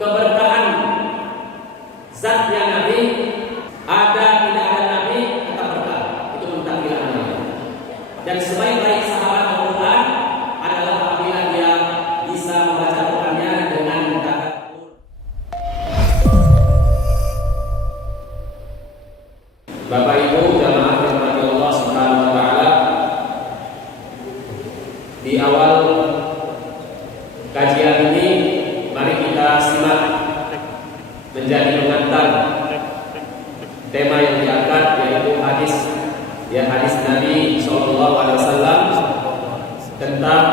keberkahan zatnya Nabi, ada tidak ada Nabi tetap berkah. Itu mentakilah Nabi. Dan sebaik-baik sahabat Al-Quran adalah apabila dia bisa membaca Qurannya dengan tadabbur. Bapak Ibu jamaah rahmati Allah Subhanahu wa taala, di awal kajian ini mari kita simak menjadi pengantar tema yang diangkat, yaitu hadis Nabi SAW tentang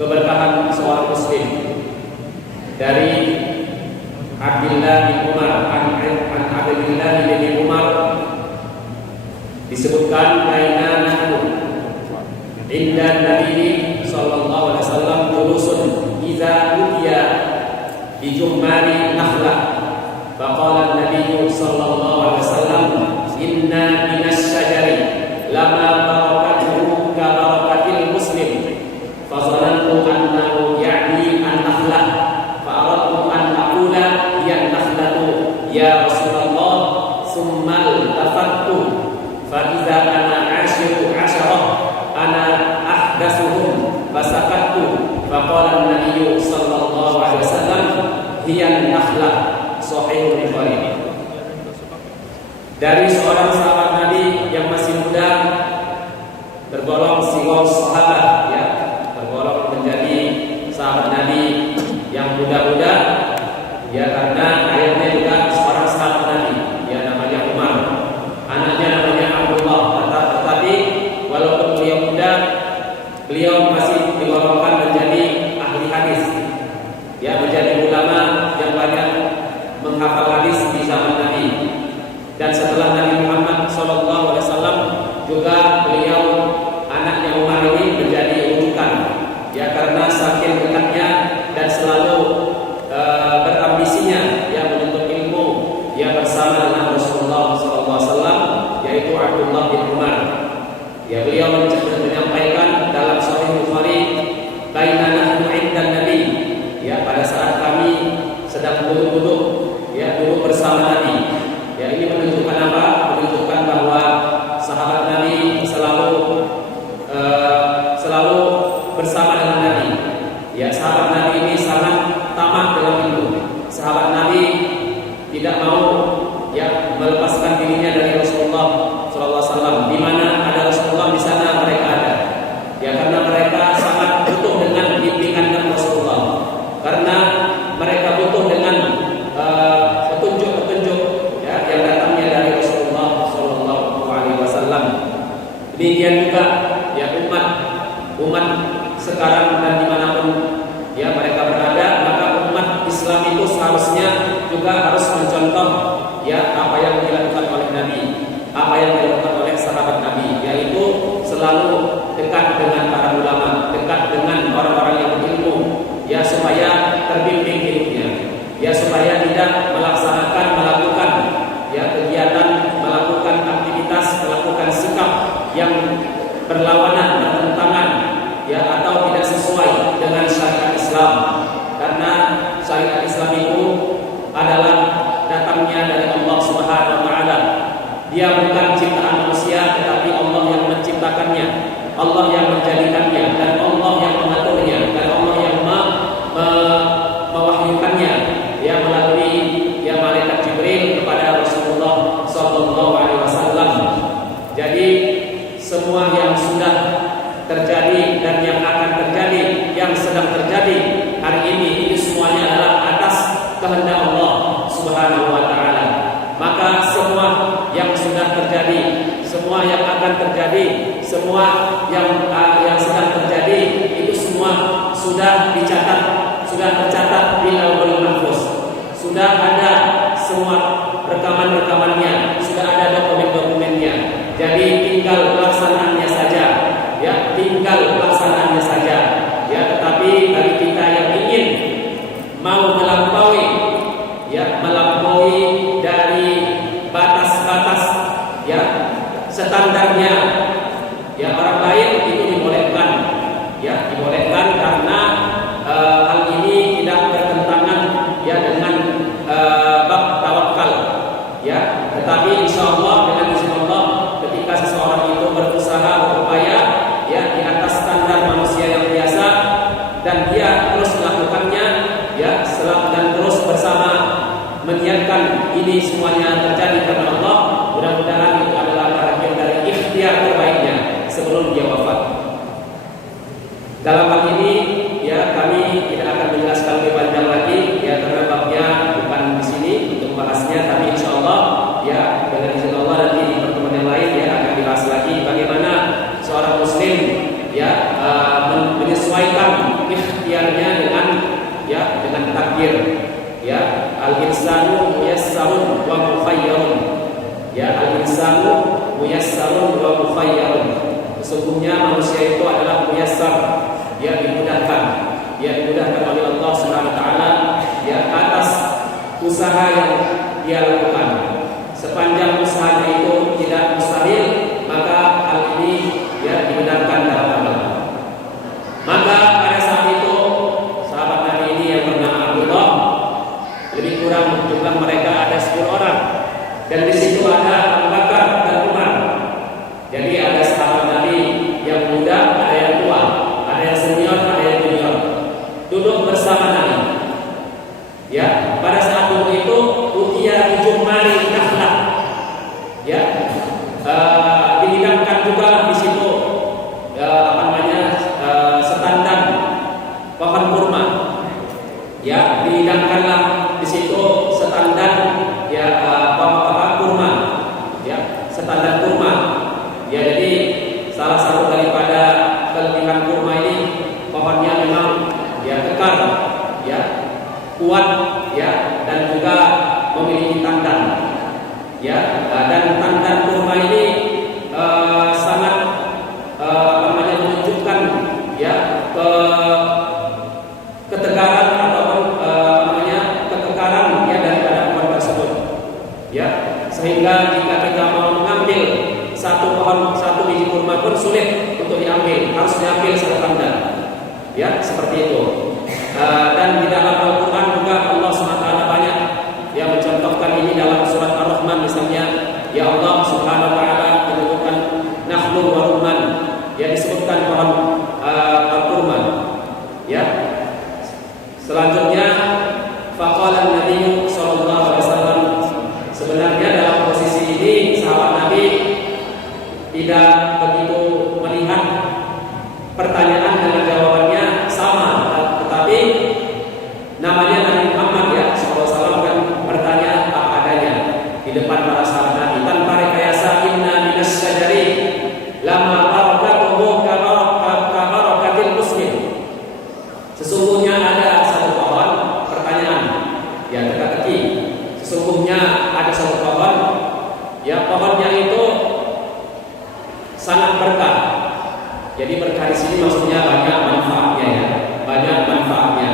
keberkahan seorang muslim. Dari Abdullah bin Umar, Abdullah bin Umar disebutkan kaina nahnu inda Nabi sallallahu alaihi wasallam julusun idza utiya bi jummari nakhlah faqala an-nabiy sallallahu alaihi wasallam inna minasy-syajari lama barakatuhu ka barakatil muslim fa zanantu annahu ya'ni an-nakhlah fa aradtu an aqula ya nakhlatu ya Rasulullah summa iltafattu fa idza ana 'ashiru 'asharah ana ahdasuhum fasakattu faqala an-nabiy sallallahu alaihi wasallam hiya an-nakhlah sahih Bukhari. Dari seorang sahabat Nabi yang masih muda, tergolong siwal sahabat, ya, tergolong menjadi sahabat Nabi yang muda-muda, ya, karena ayahnya juga seorang sahabat Nabi, ya, namanya Umar, anaknya namanya Abdullah. Tetapi walaupun beliau muda, beliau masih digolongkan menjadi ahli hadis, ya, menjadi ulama yang banyak menghafal hadis di zaman Nabi. Dan setelah Nabi Muhammad SAW juga beliau anaknya Umar ini menjadi rujukan, ya, karena saking dekatnya dan selalu berambisinya, ya, menuntut ilmu, ya, bersama dengan Rasulullah SAW, yaitu Abdullah bin Umar. Ya, beliau menyampaikan dalam Sahih Bukhari, baina nahnu 'inda Nabi, ya, pada saat kami sedang duduk-duduk, ya, duduk bersama Nabi. Ya, ini menunjukkan apa? Menunjukkan bahwa sahabat Nabi selalu bersama dengan Nabi. Ya, sahabat Nabi ini sangat tamak dalam ilmu. Sahabat Nabi tidak mau, ya, melepaskan dirinya dari Rasulullah SAW. Di mana ada Rasulullah, di sana mereka ada. Ya, karena mereka sangat butuh dengan bimbingan Rasulullah. Karena mereka butuh dengan petunjuk-petunjuk, ya, yang datangnya dari Rasulullah SAW. Demikian juga, ya, umat sekarang dan dimanapun, ya, mereka berada, maka umat Islam itu seharusnya juga harus mencontoh, ya, apa yang dilakukan oleh Nabi, apa yang dilakukan oleh sahabat Nabi, yaitu selalu dekat dengan para ulama, dekat dengan orang-orang yang berilmu, ya, supaya terbimbing hidupnya, ya, supaya tidak melakukan, ya, kegiatan, melakukan aktivitas, melakukan sikap yang berlawanan, bertentangan, ya, atau tidak sesuai dengan syariat Islam. Karena syariat Islam itu adalah datangnya dari Allah Subhanahu wa taala. Dia bukan ciptaan manusia, tetapi Allah yang menciptakannya, Allah yang menjadikannya, dan Allah yang mengaturnya, dan Allah yang mewahyukannya, ya, melalui, ya, malaikat Jibril kepada Rasulullah SAW. Jadi semua yang sudah terjadi dan yang akan terjadi, yang sedang terjadi hari ini semuanya adalah atas kehendak Allah Subhanahu wa taala. Maka semua yang sudah terjadi, semua yang akan terjadi, semua yang sedang terjadi itu semua sudah dicatat, sudah tercatat di Lauhul Mahfuz. Sudah ada semua rekaman-rekamannya, sudah ada dokumen-dokumennya. Jadi tinggal pelaksanaannya saja, ya, tinggal pelaksanaannya saja, ya. Tetapi bagi kita yang ingin mau melampaui, ya, melampaui dari batas-batas, ya, standarnya, ya, orang lain, itu dibolehkan, ya, dibolehkan karena hal ini tidak bertentangan bersama menyiapkan ini semuanya terjadi karena Allah. Mudah-mudahan itu adalah bagian dari ikhtiar terbaiknya sebelum dia wafat. Dalam hal ini ya kami tidak akan menjelaskan lebih panjang lagi ya karena babnya bukan di sini untuk membahasnya, tapi insya Allah ya dengan izin Allah nanti di pertemuan yang lain ya akan dibahas lagi bagaimana seorang muslim ya menyesuaikan ikhtiarnya dengan takdir ya. Al-insanu muyassarun wa mukhayyarun ya, al-insanu muyassarun wa mukhayyarun. Sesungguhnya manusia itu adalah muyassar, ya dimudahkan oleh Allah Subhanahu wa taala ya atas usaha yang dia lakukan. Sepanjang usahanya itu tidak mustahil, maka hal ini ya dibenarkan dalam agama. Maka pada saat itu sahabat Nabi ini yang bernama Abdullah, lebih kurang jumlah mereka ada 10 orang, dan di situ ada Abu Bakar dan Umar. Jadi ada sahabat Nabi yang muda, ada yang tua, ada yang senior, ada yang junior, duduk bersama Nabi. Ya, pada saat duduk itu utia jumari nakhlah. Ya, dihidangkan juga di situ setandan pohon kurma. Ya, dihidangkanlah di situ setandan ya kurma. Ya, setandan kurma. Ya, jadi salah satu daripada kelebihan kurma ini pohonnya memang ya kekar, ya kuat, ya dan juga memiliki tandan. Ya, dan tandan kurma ini sangat menunjukkan ya ketegaran ataupun kekekaran ya daripada pohon tersebut. Ya, sehingga jika kita mau mengambil satu biji kurma pun sulit untuk diambil, harus diambil satu tandan. Ya, seperti itu. Dan di dalam Al-Quran juga Allah SWT banyak yang mencontohkan ini dalam surat Ar-Rahman misalnya. Ya Allah Subhanahu wa taala menyebutkan nakhlun wa rumman, ya disebutkan pohon kurma. Ya. Selanjutnya faqala an-nabiy sallallahu alaihi wasallam, sebenarnya dalam posisi ini sahabat Nabi tidak begitu melihat pertanyaan dengan jawabannya sama, tetapi namanya Nabi Muhammad ya sallallahu alaihi wasallam kan bertanya apa adanya di depan para sahabat Nabi tanpa rekayasa. Inna minas syajari lama barakatuhu kabarakatil muslim. Sesungguhnya ada satu pohon, pertanyaan ya teka-teki. Sesungguhnya ada satu pohon, ya pohonnya itu sangat berkah. Jadi berkah di sini maksudnya banyak manfaatnya ya, banyak manfaatnya.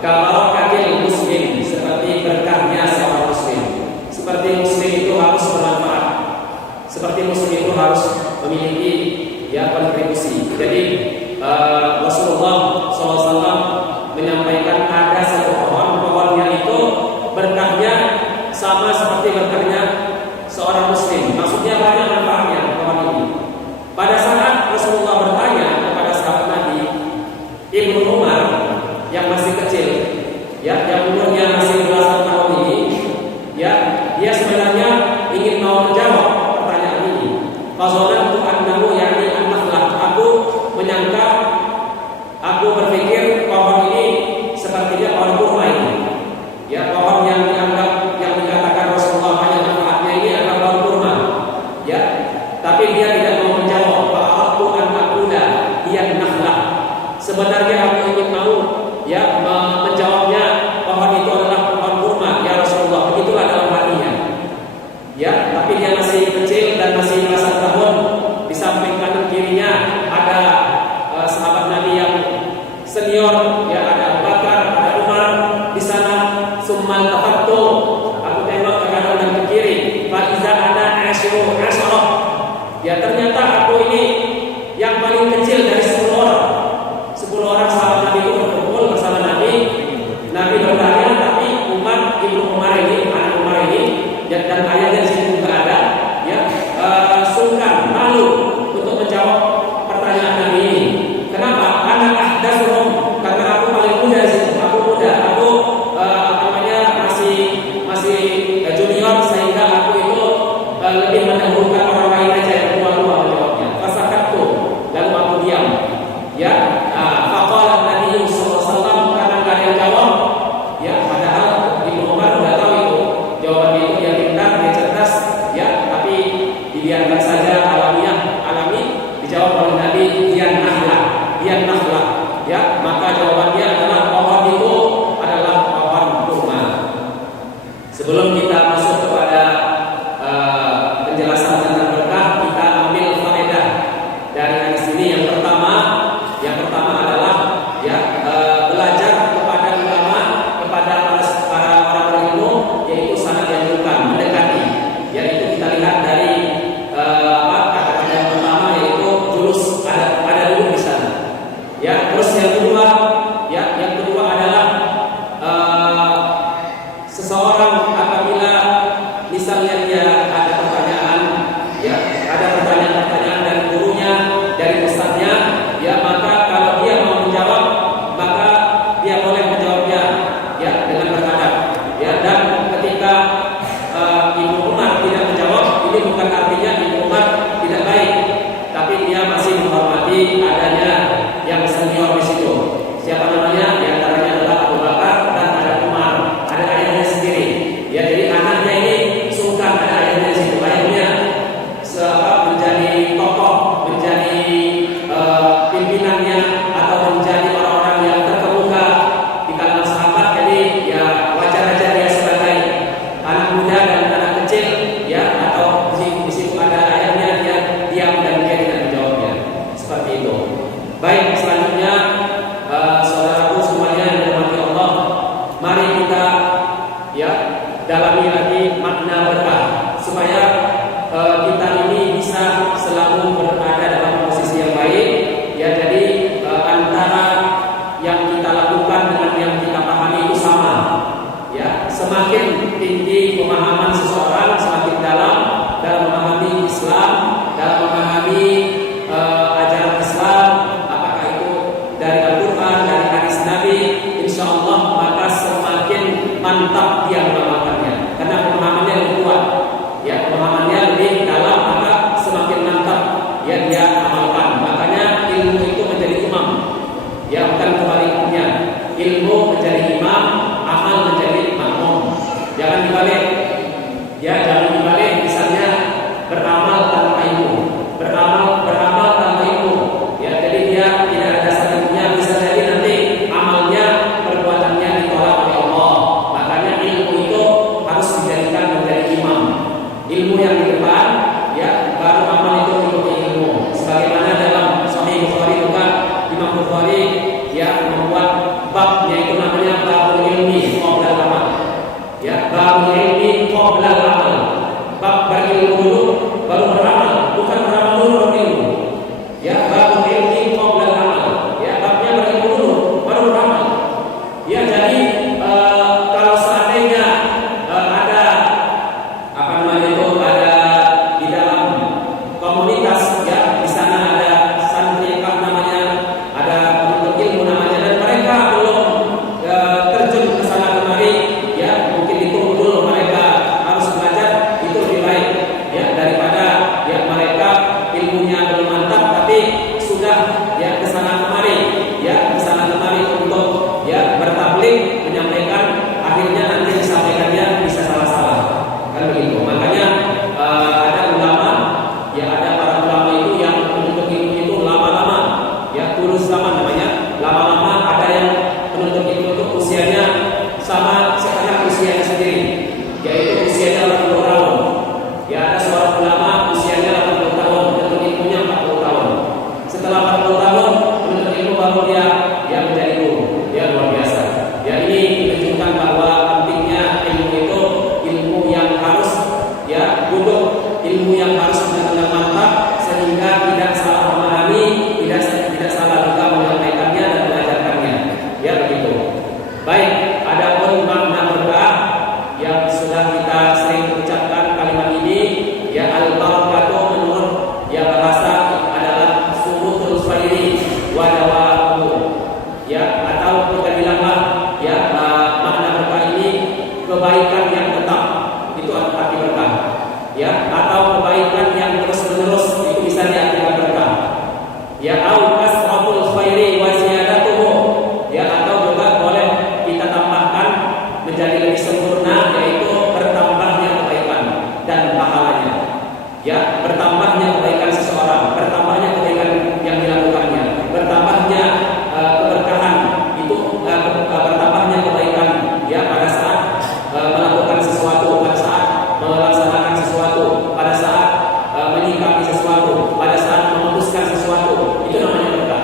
Kabarakatil muslim, seperti berkahnya seorang muslim. Seperti muslim itu harus bermanfaat. Seperti muslim itu harus memiliki ya kontribusi. Jadi Rasulullah SAW menyampaikan ada satu pohonnya itu berkahnya sama seperti berkahnya seorang muslim. Maksudnya banyak manfaatnya pohon ini. Pada saat Rasulullah bertanya kepada sahabat Nabi, Ibnu Umar yang masih kecil, ya, yang umurnya masih belasan tahun ini, ya, dia sebenarnya ingin mau menjawab pertanyaan ini. Fazalatu annahu ya'ni an-nakhlah. Aku berpikir pohon ini sepertinya pohon kurma ini. Ya, pohon yang dikatakan Rasulullah banyak manfaatnya ini adalah pohon kurma. Ya, tapi dia tidak mau menjawab. Fa'atu an aqula hiya nakhlah. Sebenarnya aku ingin mau ya menjawabnya pohon itu adalah pohon kurma ya Rasulullah. Begitulah dalam hatinya. Ya, tapi dia masih kecil dan masih belasan tahun. Di samping kanan kirinya ada sahabat Nabi yang senior, ya ada Abu Bakar, ada Umar di sana. Summal tafattu, aku tengok ke kanan dan ke kiri. Fa iza ana asyru asyara. Ya ternyata aku ini yang paling kecil dari 10 orang. 10 orang sahabat Nabi itu berkumpul bersama Nabi. Nabi bertanya, tapi Ibnu Umar ini, anak Umar ini, dan ayahnya di sini juga ada, ya sungkan, malu untuk menjawab pertanyaan Nabi ini. Kenapa? Anak ahdatsuhum, karena aku paling muda di situ. Aku muda, aku seseorang apabila misalnya dia ada pertanyaan, ya, ada pertanyaan-pertanyaan dari gurunya, dari ustadznya, ya, maka kalau dia mau menjawab, maka dia boleh menjawabnya, ya, dengan beradab, ya. Dan ketika Ibnu Umar tidak menjawab, ini bukan artinya Ibnu Umar tidak baik, tapi dia masih menghormati adanya yang senior di situ. Siapa namanya? Di antaranya adalah Abu Bakar dan ada Umar, ada ayahnya sendiri. Ya, jadi anaknya ini sungkan ada ayahnya di situ. Ayahnya menjadi tokoh, menjadi pimpinannya atau menjadi orang-orang yang terkemuka di kalangan sahabat. Jadi ya wajar aja dia sebagai anak muda dan anak kecil, ya, atau di situ ada ayahnya, dia diam dan dia tidak menjawabnya. Seperti itu. Baik, selanjutnya saudaraku semuanya yang dirahmati Allah, mari kita, ya, dalami lagi makna berkah supaya kita ini bisa selalu berada dalam posisi yang baik, ya. Jadi antara yang kita lakukan dengan yang kita pahami itu sama, ya. Semakin tinggi pemahaman seseorang, semakin dalam memahami Islam, dalam memahami ajaran Islam, apakah itu dari Al-Quran, dari hadis Nabi, insya Allah maka semakin mantap dia mengamalkannya, karena pemahamannya lebih kuat, ya, pemahamannya lebih dalam, maka semakin mantap ya dia amalkan. Makanya ilmu itu menjadi imam, ya, bukan kebaliknya. Ilmu menjadi imam, amal menjadi makmum. Jangan dibalik, ya, jangan dibalik. Misalnya beramal tanpa ilmu, beramal tanpa ilmu, ya. Jadi dia tidak ada dasar ilmunya, bisa jadi nanti amalnya, perbuatannya ditolak oleh Allah. Makanya ilmu itu harus dijadikan menjadi imam. Ilmu yang di depan, ya, baru amal itu mengikuti ilmu. Sebagaimana dalam Sahih Bukhari juga Imam Bukhari, ya, membuat bab yaitu namanya babul ilmi qabla amal. Ya, babul ilmi qabla amal. Bab berilmu dulu baru beramal, bukan beramal dulu baru ilmu. Ya, babul ilmi qabla amal. Ya, babnya berilmu dulu baru beramal. Ya, jadi kalau seandainya ada apa namanya itu, ada di dalam komunitas, ya, di sana ada santri apa namanya, ada penuntut ilmu namanya, dan mereka belum terjun ke sana kemari, ya, mungkin ditunggu dulu mereka harus belajar, itu lebih baik, ya, daripada ya mereka ilmunya belum mantap tapi sudah, ya, ke sana kemari, ya, ke sana kemari untuk, ya, bertabligh, menyampaikan, akhirnya nanti disampaikannya bisa salah-salah, kan begitu. Makanya ada ulama, ya, ada para ulama itu yang menuntut ilmu itu lama-lama, ya, tulus zaman namanya, lama-lama. Ada yang menuntut ilmu itu usianya sama seperti usianya sendiri, yaitu usianya 80 tahun. Ya, ada seorang ulama usianya 80 tahun, menuntut ilmunya 40 tahun. Setelah 40 tahun menuntut ilmu baru dia, ya, menjadi guru. Ya, luar biasa. Ya, ini menunjukkan bahwa pentingnya ilmu itu ilmu yang harus, ya, duduk, ilmu yang harus benar-benar mantap sehingga tidak salah memahami, tidak salah juga menyampaikannya dan mengajarkannya. Ya, begitu. Baik, adapun makna berkah yang sudah kita sering ucapkan kalimat ini, ya, al-barakatuh menurut, ya, bahasa adalah subutul khairi wa dawamu, ya, atau kita bilanglah, ya, makna berkah ini kebaikan yang tetap, itu arti berkah, ya, atau kebaikan yang terus-menerus, itu bisa diartikan berkah, ya, au kasratul khairi wa ziyadatuhu, ya, atau juga boleh kita tambahkan menjadi lebih sempurna, yaitu bertambahnya kebaikan dan pahalanya, ya, bertambahnya kebaikan seseorang, bertambahnya kebaikan yang dilakukannya, bertambahnya keberkahan itu, bertambahnya kebaikan, ya, pada saat melakukan sesuatu, pada saat melaksanakan sesuatu, pada saat menyikapi sesuatu, pada saat memutuskan sesuatu, itu namanya berkah.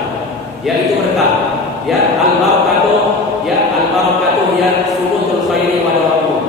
Ya, itu berkah. Ya, al-barakatuh, ya, al-barakatuh, ya, subutul khairi wa dawamu.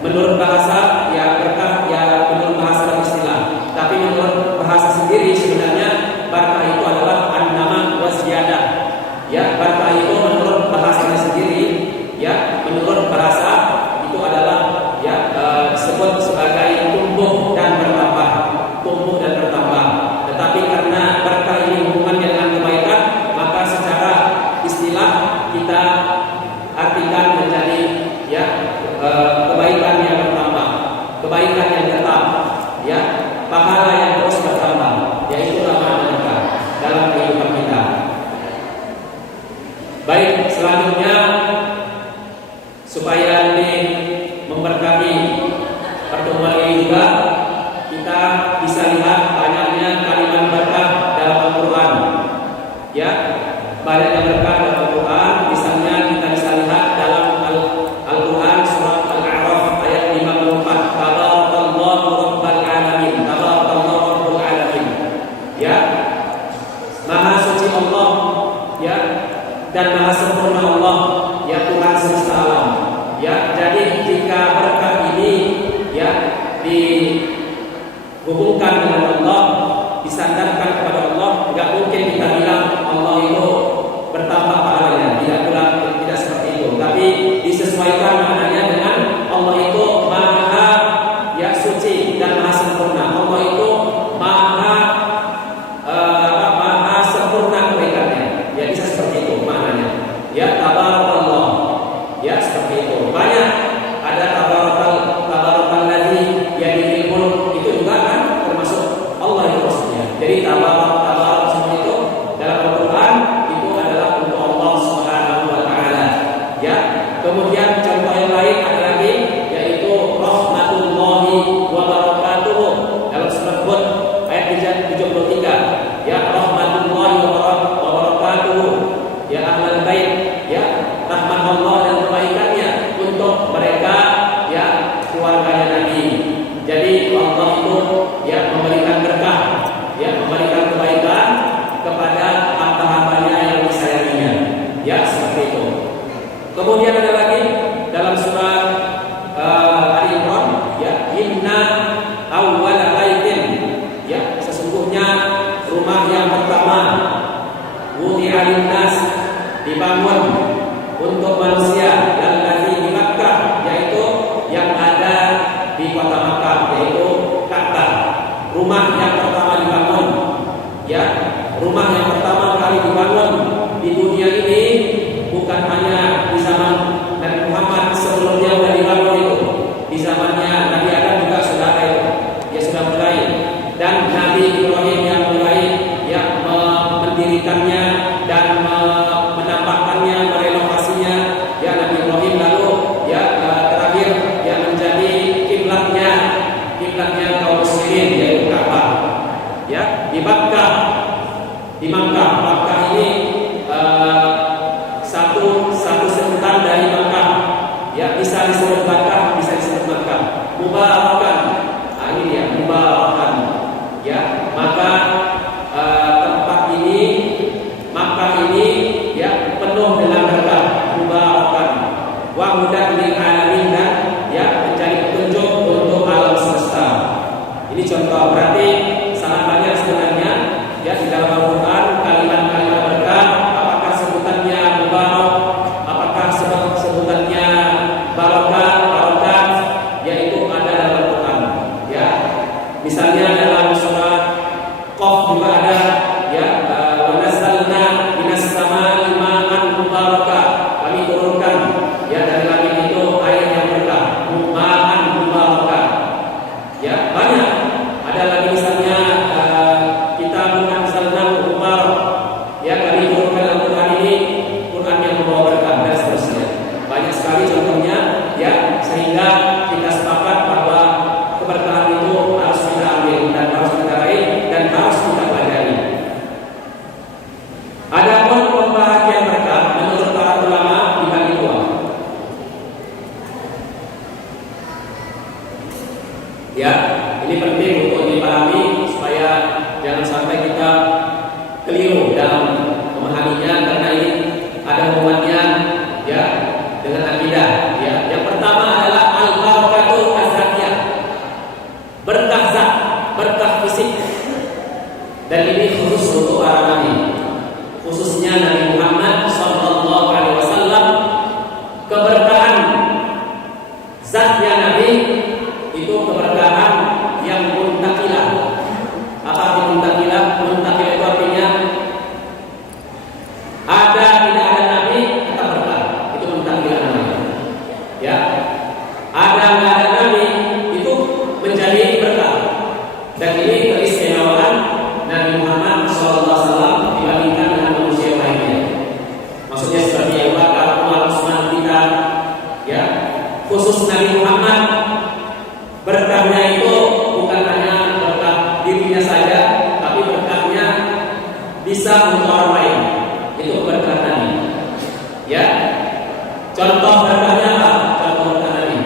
menurut bahasa ya berkah ya menurut bahasa dan istilah. Tapi menurut bahasa sendiri sebenarnya barakah itu adalah an-nama wa ziyadah. Ya, barakah itu menurut bahasanya sendiri ya menurut bahasa itu adalah ya disebut sebagai tumbuh dan bertambah, tumbuh dan bertambah. Tetapi karena berkah ini hubungannya dengan kebaikan, maka secara istilah kita artikan menjadi ya kebaikan yang bertambah, kebaikan yang tetap, ya pahala yang terus bertambah. Yaitu makna berkah dalam kehidupan kita. Baik, selanjutnya supaya ini memberkahi pertemuan ini juga kita bisa lihat banyaknya kalimat berkah dalam Al-Quran. Ya, banyaknya berkah dalam Al-Quran. Misalnya kita bisa lihat dalam Al-Quran surat Al-A'raf ayat 54. Tabarakallahu rabbal alamin. Tabarakallahu rabbul alamin. Ya, Maha suci Allah, ya, dan maha sempurna Allah, ya Tuhan semesta alam. Ya, jadi jika berkah ini ya dihubungkan dengan Allah, disandarkan kepada Allah, enggak mungkin kita bilang Allah itu bertambah pahalanya. Tidak seperti itu. Tapi disesuaikan maknanya dengan Allah itu maha ya suci dan maha sempurna. Allah itu maha sempurna kebaikannya. Ya bisa seperti itu maknanya. Ya tabarakallah. Ya seperti itu. Banyak ada tabarakal ladzi yadihil mulk, itu juga kan termasuk Allah itu maksudnya. Jadi tabarak semua itu dalam Al-Qur'an itu adalah untuk Allah Subhanahu wa taala. Ya. Kemudian contoh yang lain ada lagi yaitu rahmatullahi wa barakatuh dalam surat Hud ayat 73. Ya rahmatullahi wa barakatuh. Ya ahlal bait, ya rahmat Allah dan kebaikannya untuk mereka ya keluarganya Nabi. Jadi Allah itu ya memberikan berkah, ya memberikan kebaikan kepada hamba-hambanya yang disayanginya. Ya seperti itu. Kemudian ada lagi dalam surat Ali Imran, ya inna awwala baitin, ya sesungguhnya rumah yang pertama wudi'a lin-nas, dibangun untuk manusia, dan lagi di Makkah, yaitu yang ada di kota Makkah, yaitu Ka'bah. Rumah yang pertama dibangun, ya rumah yang pertama kali dibangun di dunia ini bukan hanya di zaman Nabi Muhammad, sebelumnya sudah dibangun itu. Di zamannya Nabi Adam juga sudah ada itu, ya sudah mulai. Dan Nabi Ibrahim yang mulai ya mendirikannya dan menampakkannya, merenovasinya. Ya Nabi Ibrahim lalu ya terakhir ya menjadi kiblatnya kaum muslimin, yaitu Ka'bah. Ya di Makkah, Makkah ini satu sebutan dari Makkah. Ya bisa disebut Makkah, bisa disebut Makkah. Mubarakan. Nah, ini dia mubarakan. Ya maka tempat ini Makkah ini ya penuh dengan berkah, mubarakan, wa hudan lil alamin, dan ya menjadi petunjuk untuk alam semesta. Ini contoh, berarti sangat banyak sebenarnya ya di dalam Al-Qur'an kalimat-kalimat berkah. Apakah sebutannya mubarak, apakah sebutannya barokat, yaitu ada dalam Al-Qur'an. Ya, misalnya dalam surat Qaf juga ada ya wa nazzalna minas samaa'i ma'an mubarakah, kami turunkan ya dari langit itu air yang berkah, ma'an mubarakah. Ya banyak. Ada lagi misalnya kita menanzalna mubarak, ya kami turunkan Al-Qur'an ini Quran yang membawa berkah, dan seterusnya. Banyak sekali contohnya ya, sehingga kita sepakat bahwa keberkahan itu harus kita ambil dan harus kita raih dan harus kita pelajari. Adapun pembahagian berkah menurut para ulama dibagi dua. Ya, ini penting untuk dipahami supaya jangan sampai kita keliru dalam memahaminya, karena ini ada hubungannya ya dengan akidah. Ya, yang pertama adalah al-barakatu sahnya Nabi itu keberkahan yang muntakilah. Apa arti muntakilah? Muntakilah itu artinya ada tidak ada Nabi tetap berkah. Itu muntakilah namanya. Ya, ada nggak ada Nabi itu menjadi berkah. Dan ini keistimewaan Nabi Muhammad SAW dibandingkan dengan manusia lainnya. Maksudnya seperti Abu Bakar, Umar, Utsman, kita, ya, khusus Nabi Muhammad berkahnya itu bukan hanya berkah dirinya saja, tapi berkahnya bisa untuk orang lain. Itu berkah Nabi. Ya, contoh berkahnya apa? Contoh berkah Nabi.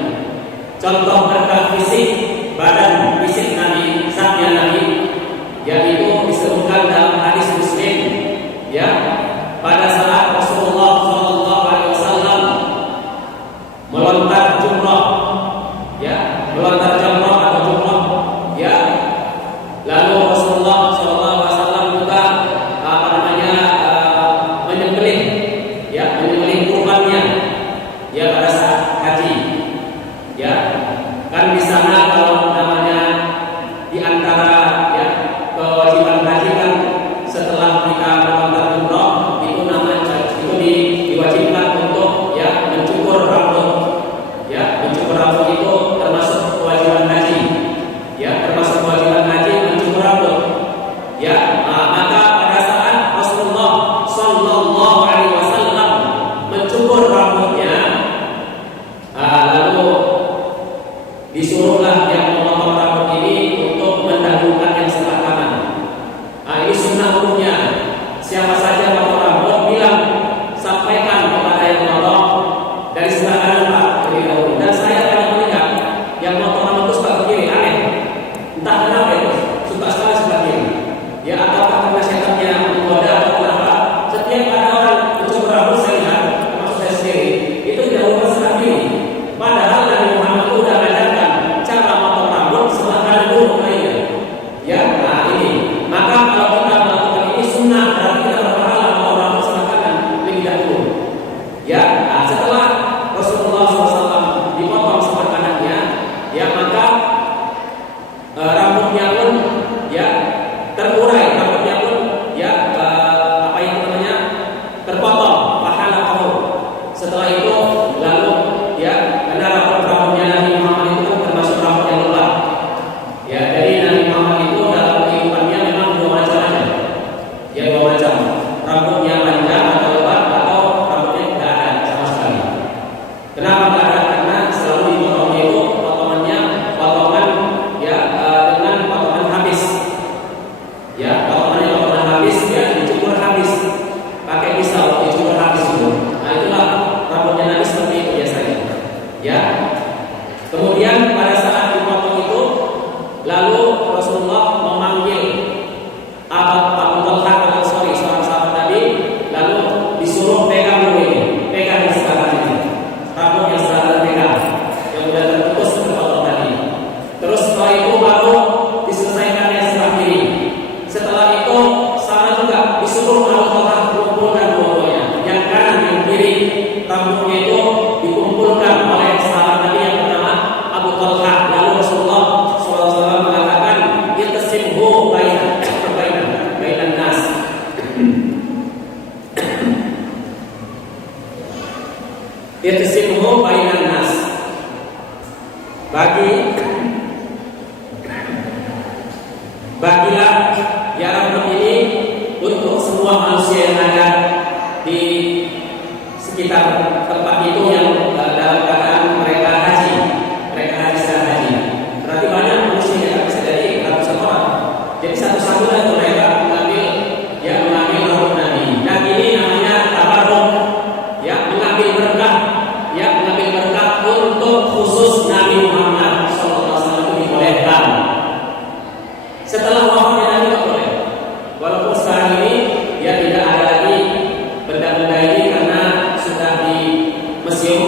Contoh berkah fisik, badan fisik Nabi, zatnya Nabi, yaitu disebutkan dalam hadis Muslim, ya, pada saat Rasulullah SAW melontar jumrah, ya, melontar jumrah atau jumrah, ya, lalu Rasulullah SAW juga menyembelih, ya, menyembelih kurbannya, ya, pada saat haji, ya, kan di sana kalau namanya di antara, ya, kewajiban haji kan setelah kita melontar jumrah itu namanya itu diwajibkan untuk, ya, mencukur rambut, ya, mencukur rambut itu termasuk kewajiban haji, ya, termasuk kewajiban haji mencukur rambut, ya. Maka pada saat Rasulullah Sallallahu Alaihi Wasallam mencukur rambutnya, lalu disuruhlah yang memotong rambut ini untuk mendahulukan yang sebelah kanan. Ini sunnah hukumnya. Siapa saja potong rambut bilang sampaikan kepada yang memotong dari sebelah kanan Pak terlebih dahulu. Dan saya banyak melihat yang memotong rambut itu sebelah kiri, aneh. Entah kenapa itu suka sekali sebelah kiri. Ya, apakah karena setannya menggoda atau kenapa? Setiap ada orang mencukur rambut saya lihat, termasuk saya sendiri, itu didahulukan sebelah kiri. Padahal Nabi Muhammad itu sudah mengajarkan cara memotong rambut sebelah kanan dulu kayaknya. Ya, ini. Maka kalau kita melakukan ini sunnah, berarti kita berpahala memotong rambut sebelah kanan lebih dahulu. Ya, setelah Rasulullah SAW dipotong sebelah kanannya, ya, maka rambutnya pun, ya, terurai, rambutnya pun, ya, apa itu namanya, terpotong, pahala kamu. Setelah itu lalu, ya, karena rambutnya Nabi Muhammad itu kan termasuk rambut yang lebat, ya, jadi Nabi Muhammad itu dalam kehidupannya memang dua macam aja, ya, dua macam, rambutnya panjang atau lebat atau rambutnya tidak ada sama sekali. Kenapa tidak ada? Karena selalu dipotongnya itu potongannya potongan, ya, dengan potongan habis, ya, potongannya potongan habis, ya, dicukur habis, pakai pisau dicukur habis itu. Nah, itulah rambutnya Nabi seperti itu biasanya, ya. Kemudian pada saat dipotong itu, lalu Rasulullah memanggil Abu Talha al-Ansari, seorang sahabat Nabi, lalu disuruh pegang dulu ini, pegang di sebelah ini, rambut yang sudah terpegang, yang sudah terputus terpotong tadi. Terus setelah itu baru diselesaikan yang sebelah kiri. Setelah itu sama juga disuruh Abu Talha mengumpulkan dua-duanya, yang kanan yang kiri, rambutnya itu dikumpulkan oleh sahabat Nabi yang bernama Abu Talha. Lalu Rasulullah SAW mengatakan, "Irtasimhu bainan nas." Irtasimhu bainan nas. Bagilah, ya, rambut ini untuk semua manusia yang ada di sekitar tempat itu yang dalam keadaan mereka haji sedang haji. Berarti banyak manusia yang bisa jadi ratusan orang. Jadi satu-satu itu mereka mengambil rambut Nabi. Dan ini namanya tabarruk, ya, mengambil berkah, ya, mengambil berkah untuk khusus Nabi Muhammad SAW itu dibolehkan. Setelah wafatnya Nabi tidak boleh. Walaupun sekarang ini, ya, tidak ada lagi benda-benda ini karena sudah di museum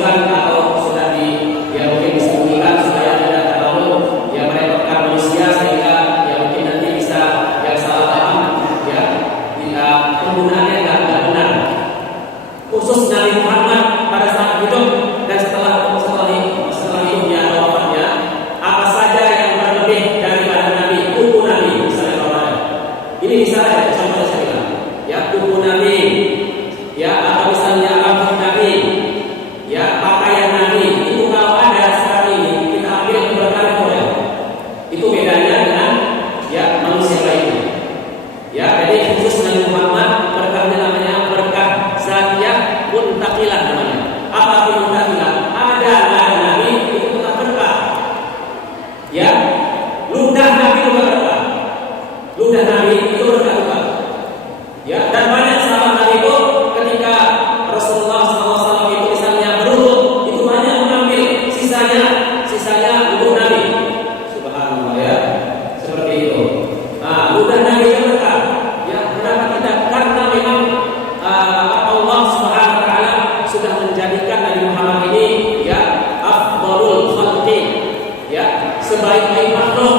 sebaik-baik makhluk,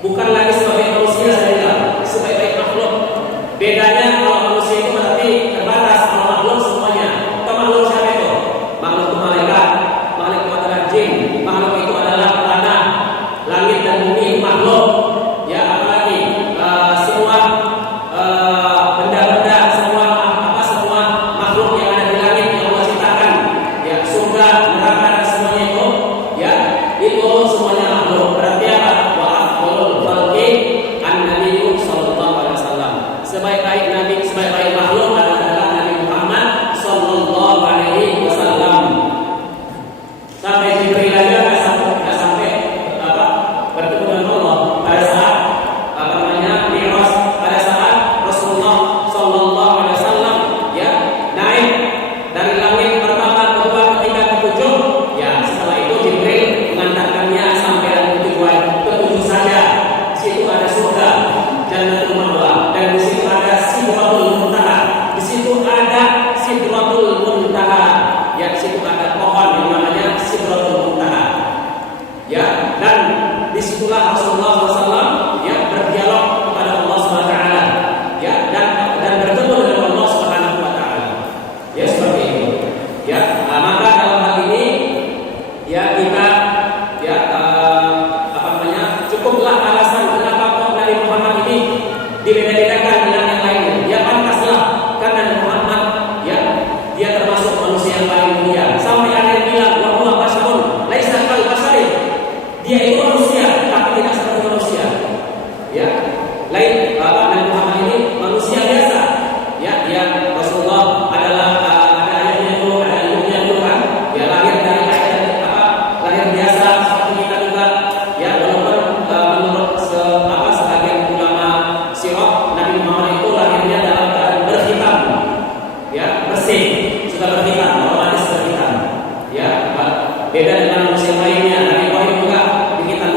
bukan lagi sebagai manusia saja, sebaik-baik makhluk. Bedanya kalau manusia itu berarti terbatas, kalau makhluk semuanya. Kalau makhluk siapa itu? Makhluk itu malaikat, makhluk itu adalah jin, makhluk itu adalah tanah, langit dan bumi itu makhluk. Ya, apalagi semua benda-benda, semua makhluk yang ada di langit yang Allah ciptakan, ya surga, neraka dan semuanya itu, ya itu semuanya makhluk. Berarti apa? Wa afdalul khalqi an-nabiyyu sallallahu alaihi wasallam. Sebaik-baik nabi, sebaik-baik makhluk adalah Nabi Muhammad sallallahu alaihi wasallam. Sampai Jibril aja nggak sampai bertemu dengan Allah pada saat Mi'raj, pada saat Rasulullah sallallahu alaihi wasallam ya naik dari langit pertama, kedua, ketiga, ketujuh. Ya setelah itu Jibril mengantarkannya sampai langit ketujuh saja. Di situ ada surga, Jannatul Ma'wa, dan di situ ada Sidratul Muntaha. Di situ ada Sidratul Muntaha. Ya di situ ada pohon yang namanya Sidratul Muntaha. Ya, dan disitulah Rasulullah SAW ya berdialog kepada Allah SWT, ya dan bertemu dengan Allah SWT. Ya seperti itu. Ya, maka dalam hal ini ya kita ya cukuplah alasan kenapa kok Nabi Muhammad ini dibeda-bedakan dengan yang lainnya. Ya pantaslah, karena Nabi Muhammad ya dia termasuk manusia yang paling mulia. Sampai ada yang bilang wa huwa basyarun laisa kal basyari. Dia itu manusia tapi tidak seperti manusia. Ya, lain Nabi Muhammad ini manusia biasa. Ya, dia Rasulullah adalah ada ayahnya dulu, ada ibunya dulu kan. Ya lahir dari lahir biasa seperti kita juga. Ya, walaupun menurut sebagian ulama sirah, Nabi Muhammad itu lahirnya dalam keadaan berhitam. Ya, bersih, sudah berhitam, otomatis berhitam. Ya, beda dengan manusia lainnya. Nabi Ibrahim juga dihitam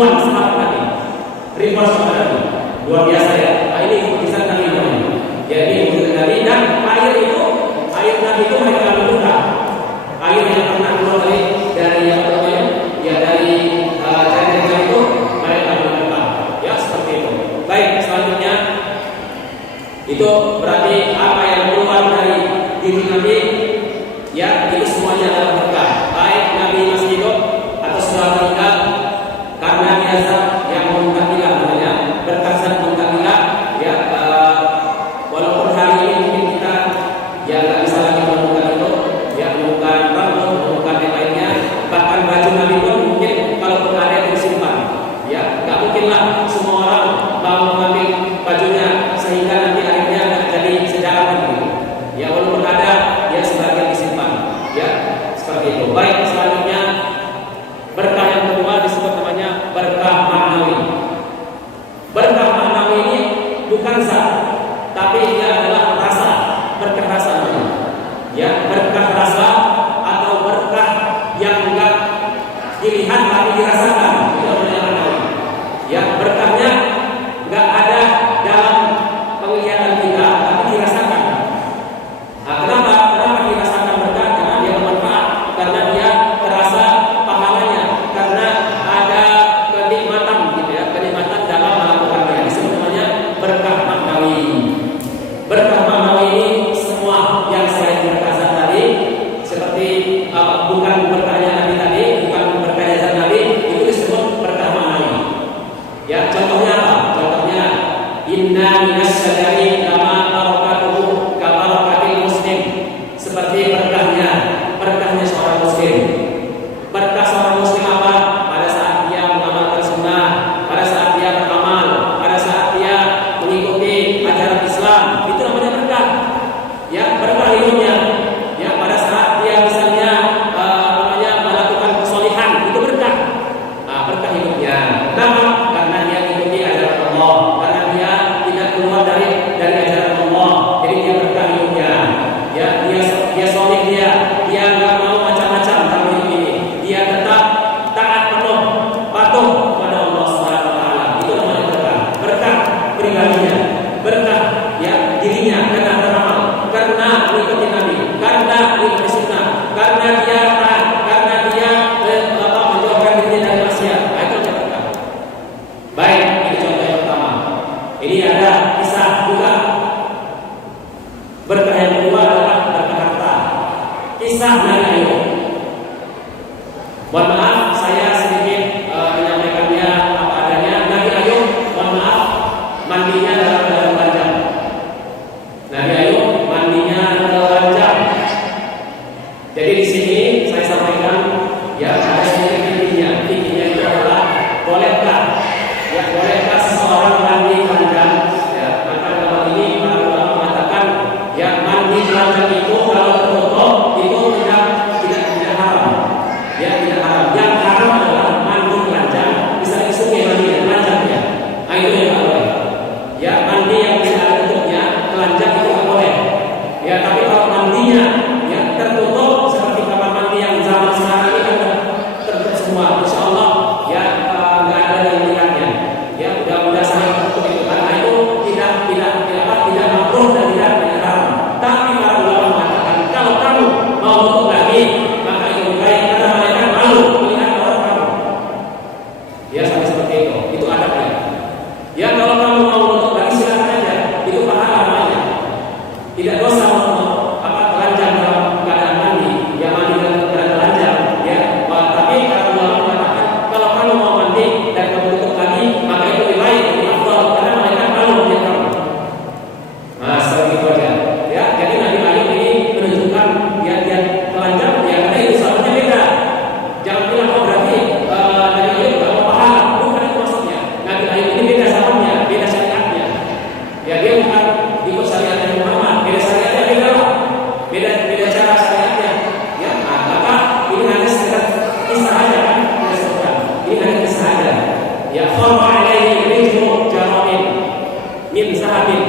ribuan sahabat Nabi, ribuan sahabat Nabi, luar biasa ya. Nah, ini mukjizat Nabi namanya. Jadi mukjizat Nabi, dan air Nabi itu mereka minum. Air yang pernah keluar dari apa namanya? Ya dari jaringan itu mereka minum. Ya seperti itu. Baik, selanjutnya itu berarti apa yang keluar dari diri Nabi, ya itu semuanya adalah berkah. Baik Nabi masih hidup atau sudah meninggal, karena biasa yang muntakilah namanya, berkah zat muntakilah. Ya walaupun hari ini mungkin kita ya nggak bisa lagi menemukan itu, ya menemukan rambut, menemukan yang lainnya, bahkan baju Nabi pun mungkin kalaupun ada yang disimpan, ya nggak mungkinlah semua orang mau mengambil bajunya sehingga nanti akhirnya jadi sejarah gitu. Ya walaupun ada, ya sebagian disimpan, ya seperti itu. Baik, selanjutnya berkah yang kedua disebut namanya berkah maknawi. Berkah maknawi ini bukan zat, tapi dia adalah rasa, berkah rasa namanya. Ya, berkah rasa atau berkah yang enggak dilihat tapi dirasakan, itu namanya maknawi. Ya, berkahnya enggak ada dalam penglihatan kita, tapi dirasakan. Nah, kenapa dirasakan berkah? Karena dia bermanfaat, karena dia terasa pahalanya, karena ada kenikmatan gitu ya, kenikmatan dalam melakukannya. Disebut namanya berkah maknawi. Berkah maknawi ini semua yang saya berkata tadi, seperti bukan berkahnya Nabi tadi, bukan berkahnya zat Nabi, itu disebut berkah maknawi. Ya, contohnya apa? Contohnya inna minas syajari kama barakatuhu ka barakatil muslim. Seperti berkahnya seorang muslim. Berkah seorang muslim apa? Pada saat dia mengamalkan sunnah, pada saat dia beramal, pada saat dia mengikuti ajaran Islam, itu namanya berkah. Ya, berkah hidupnya. Ya, pada saat dia misalnya melakukan kesolihan, itu berkah. Nah, berkah hidupnya. Kenapa? Karena dia mengikuti ajaran Allah, karena dia tidak keluar dari ajaran Allah. Jadi dia berkah hidupnya. Ya, dia solih, dia nggak mau macam-macam dalam hidup ini. Dia tetap taat penuh, patuh kepada Allah Subhanahu Wa Taala. Itu namanya berkah. Berkah pribadinya, berkah ya dirinya karena beramal, karena mengikuti Nabi, karena mengikuti sunnah, karena dia taat, karena dia menjauhkan dirinya dari maksiat. Itu berkah. Baik, ini contoh yang pertama. Ini ada kisah juga. Berkah yang kedua adalah berkah harta. Kisah Nabi Ayub. Mohon maaf, saya sedikit menyampaikannya apa adanya. Nabi Ayub, mohon maaf, mandinya dalam ranjang. Nabi Ayub mandinya dalam ranjang. Jadi di sini saya sampaikan, ya ada sedikit intinya. Intinya itu adalah bolehkah seseorang mandi ranjang? Ya, maka dalam ini para ulama mengatakan, ya mandi ranjang itu kalau tertutup itu tidak haram. Ya tidak haram. Yang haram adalah mandi ranjang bisa di sungai mandi ranjangnya. Nah itu yang tidak boleh. Ya mandi yang tidak ada tutupnya, telanjang itu tidak boleh. Ya tapi kalau mandinya ya tertutup seperti kamar mandi yang zaman sekarang ini kan tertutup semua, insya Allah ya nggak ada yang melihatnya. Ya udah sangat tertutup itu kan. Nah itu tidak makruh dan tidak haram. Tapi para ulama mengatakan kalau kamu mau tutup lagi maka itu baik, karena mereka malu melihat orang kamu. Ya sampai seperti itu. Itu adabnya. Ya kalau kamu mau tutup lagi silakan aja. Itu pahala namanya. Tidak dosa untuk telanjang dalam keadaan mandi. Ya mandi dalam keadaan telanjang. Ya. Tapi para ulama mengatakan kalau kamu mau mandi dan kamu tutup lagi maka itu lebih baik, lebih afdal, karena mereka malu melihat kamu. Nah seperti itu aja. Ya jadi Nabi Ayub ini menunjukkan dia telanjang. Ya karena itu salahnya beda. Jangan bilang berarti Nabi Ayub tidak mau pahala. Bukan itu maksudnya. Nabi Ayub ini beda zamannya, beda syariatnya. Ya dia bukan ikut syariat Nabi Muhammad, beda syariatnya, beda cara syariatnya. Ya, maka ini hanya sekedar kisah aja kan, ini hanya kisah aja. Ya, kharra alaihi rijlu jaramin min zahabin.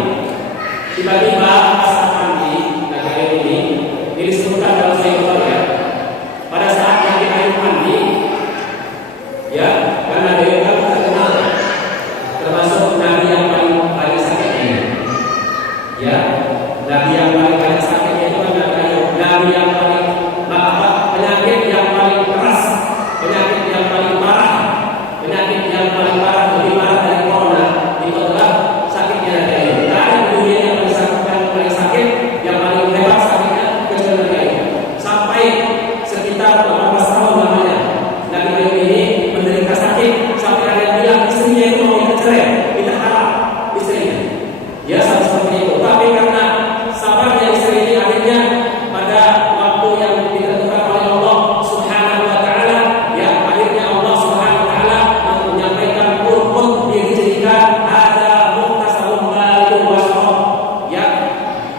Tiba-tiba saat mandi Nabi Ayub ini disebutkan dalam Sahih Bukhari ya. Pada saat Nabi Ayub mandi, ya, karena Nabi Ayub yang paling parah, lebih parah dari corona itu adalah sakitnya Nabi Ayub. Tak ada di dunia yang paling sakit, yang paling hebat sakitnya kecuali Nabi Ayub. Sampai sekitar 18 tahun lamanya Nabi Ayub ini menderita sakit sampai ada yang bilang istrinya itu mau minta cerai, minta haram istrinya. Ya sampai seperti itu. Tapi karena sabarnya istri ini akhirnya pada waktu yang ditentukan oleh Allah Subhanahu wa taala, ya akhirnya Allah Subhanahu wa taala menyampaikan urut dirijika ada muhtasabun balikun wasyarab. Ya,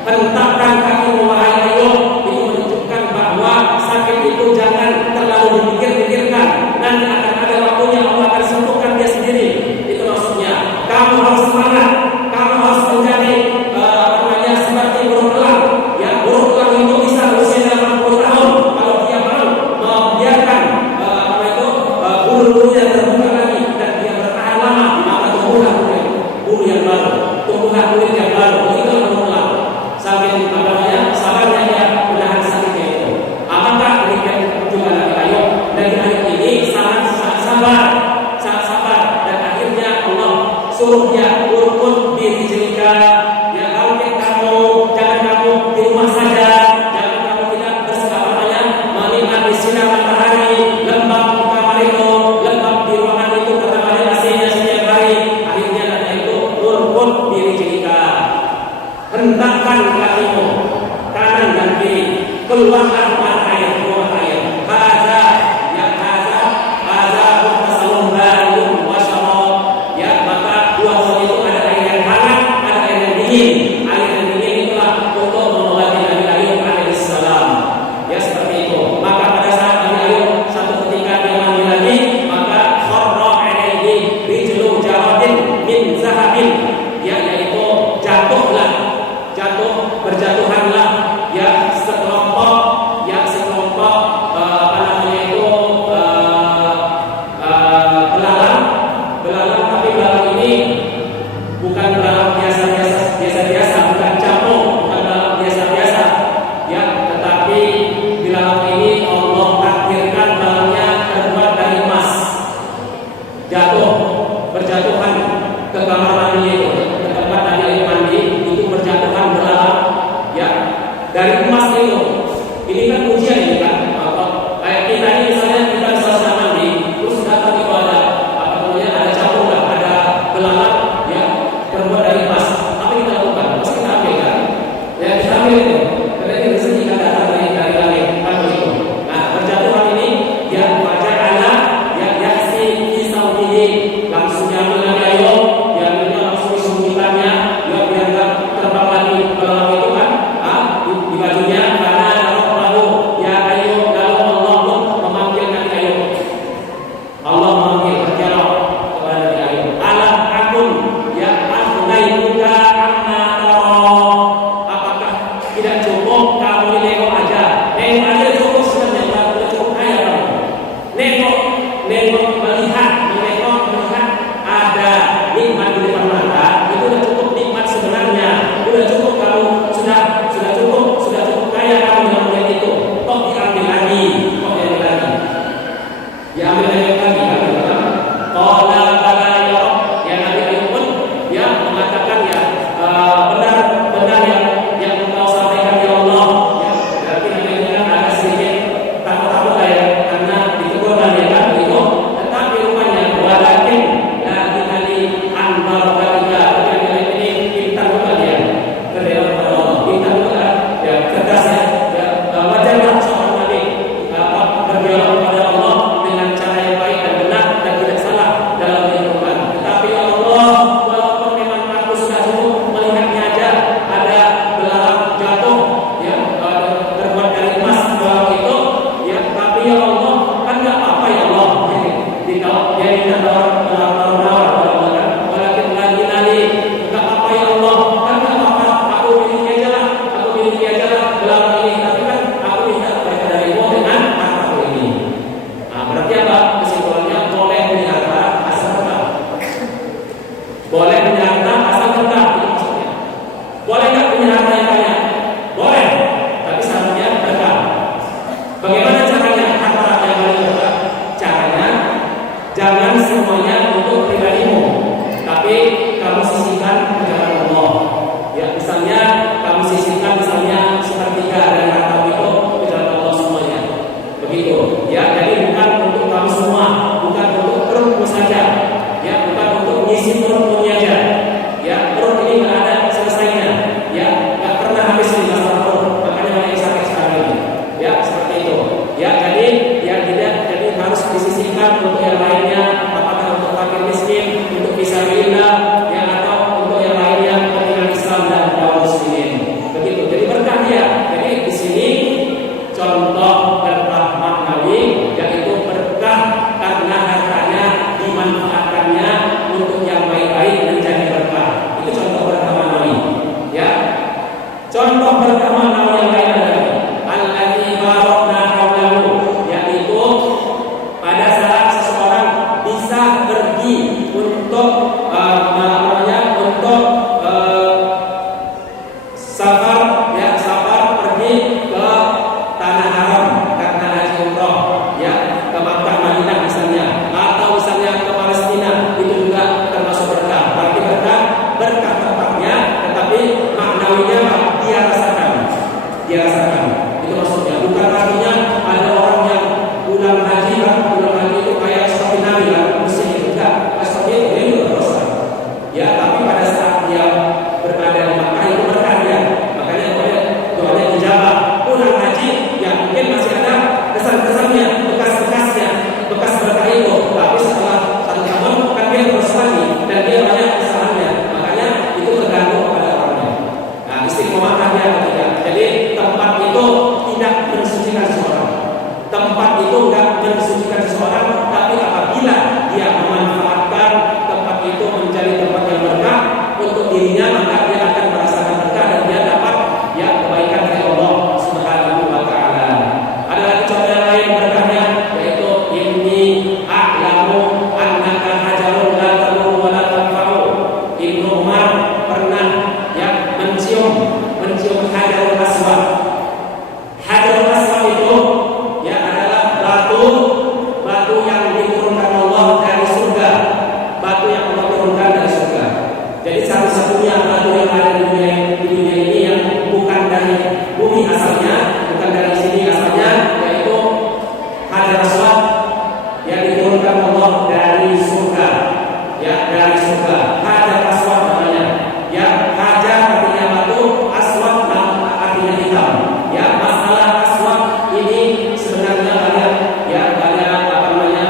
hentakkan kakimu wahai Ayub, itu menunjukkan bahwa sakit itu jangan terlalu dipikir-pikirkan. Nanti akan ada waktunya Allah akan sembuhkan dia sendiri. Itu maksudnya. Kamu harus semangat, kamu harus menjadi seperti burung elang. Ya, burung elang itu bisa berusia 80 tahun kalau dia mau membiarkan bulu-bulunya terbuka lagi dan dia bertahan lama, maka tumbuhlah bulu yang baru, tumbuhlah kulit yang baru. Itulah burung elang. Sambil sabarnya dia menahan sakitnya itu. Apakah demikian juga Nabi Ayub? Nabi Ayub ini sangat sabar dan akhirnya Allah suruh dia urkut diri jika ya bangkit kamu, jangan kamu di rumah saja, jangan kamu tidak bersabarnya menikmati sinar matahari, lembab di kamar itu, lembab di ruangan itu karena ada AC-nya setiap hari. Akhirnya Nabi itu urkut diri jika, hendakkan kakimu kanan dan kiri, keluarlah mata air, keluar air. Haza muhtasalun balikun wasyarab. Ya, maka dua itu ada air yang hangat, ada air yang dingin. Air yang dingin itulah untuk mengobati Nabi Ayub alaihissalam. Ya seperti itu. Maka pada saat Nabi Ayub satu ketika dia mandi lagi, maka kharra alaihi rijlu jaradin min zahabin. Ya, yaitu berjatuhanlah ya sekelompok belalang, tapi belalang ini bukan belalang biasa, bukan capung, bukan belalang biasa, ya, tetapi belalang ini Allah takdirkan belalangnya terbuat dari emas, berjatuhan ke kamar mandi itu, ke tempat Nabi Ayub mandi, itu berjatuhan belalang, ya, dari emas itu. Ini kan ujian ini kan, kayak kita ini misalnya kita selesai mandi, terus datang itu ada capung, ada belalang, ya, terbuat dari emas. Apa kita lakukan? Pasti kita ambil kan? Ya kita ambil itu, karena ini rezeki kan datang dari langit, kan begitu. Nah berjatuhan ini, ya wajah Allah, ya yaksi kisau ini langsung diambil Nabi Ayub, diambilnya langsung pergi untuk untuk safar ya, safar pergi ke tanah haram karena haji umroh ya, ke Makkah Madinah misalnya, atau misalnya ke Palestina, itu juga termasuk berkah. Berarti berkah tempatnya, tetapi maknawinya dia rasakan. Itu maksudnya. Bukan artinya ada orang yang pulang haji itu kayak seperti Nabi kan, mesti itu enggak. Seperti itu dia juga dosa. Ya, tapi pada saat dia berada di Makkah itu berkah dia. Makanya doanya dijawab. Pulang haji ya mungkin masih ada kesan-kesannya, bekas-bekasnya, bekas berkah itu. Tapi setelah 1 tahun kan dia terus lagi dan dia banyak kesalahannya. Makanya itu tergantung pada orangnya. Nah, istiqomah dia atau tidak. Jadi tempat itu tidak mensucikan seseorang. Tempat itu tidak mensucikan seseorang, tapi apabila dia memanfaatkan tempat itu menjadi tempat yang berkah untuk dirinya, maka dia akan merasakan berkah dan dia dapat ya kebaikan dari Allah Subhanahu wa taala. Ada lagi contoh yang lain berkahnya, yaitu inni a'lamu annaka hajarun la tadur wa la tanfa'u. Ibnu Umar pernah ya mencium hajarul aswad. Hajarul aswad itu ya adalah batu yang diturunkan Allah dari surga. Batu yang Allah turunkan dari surga. Jadi satu-satunya batu yang ada di dunia ini yang bukan dari bumi asalnya, bukan dari sini asalnya, yaitu hajar aswad yang diturunkan Allah dari surga. Ya, dari surga. Hajar aswad namanya. Ya, hajar artinya batu, aswad artinya hitam. Ya, masalah aswad ini sebenarnya banyak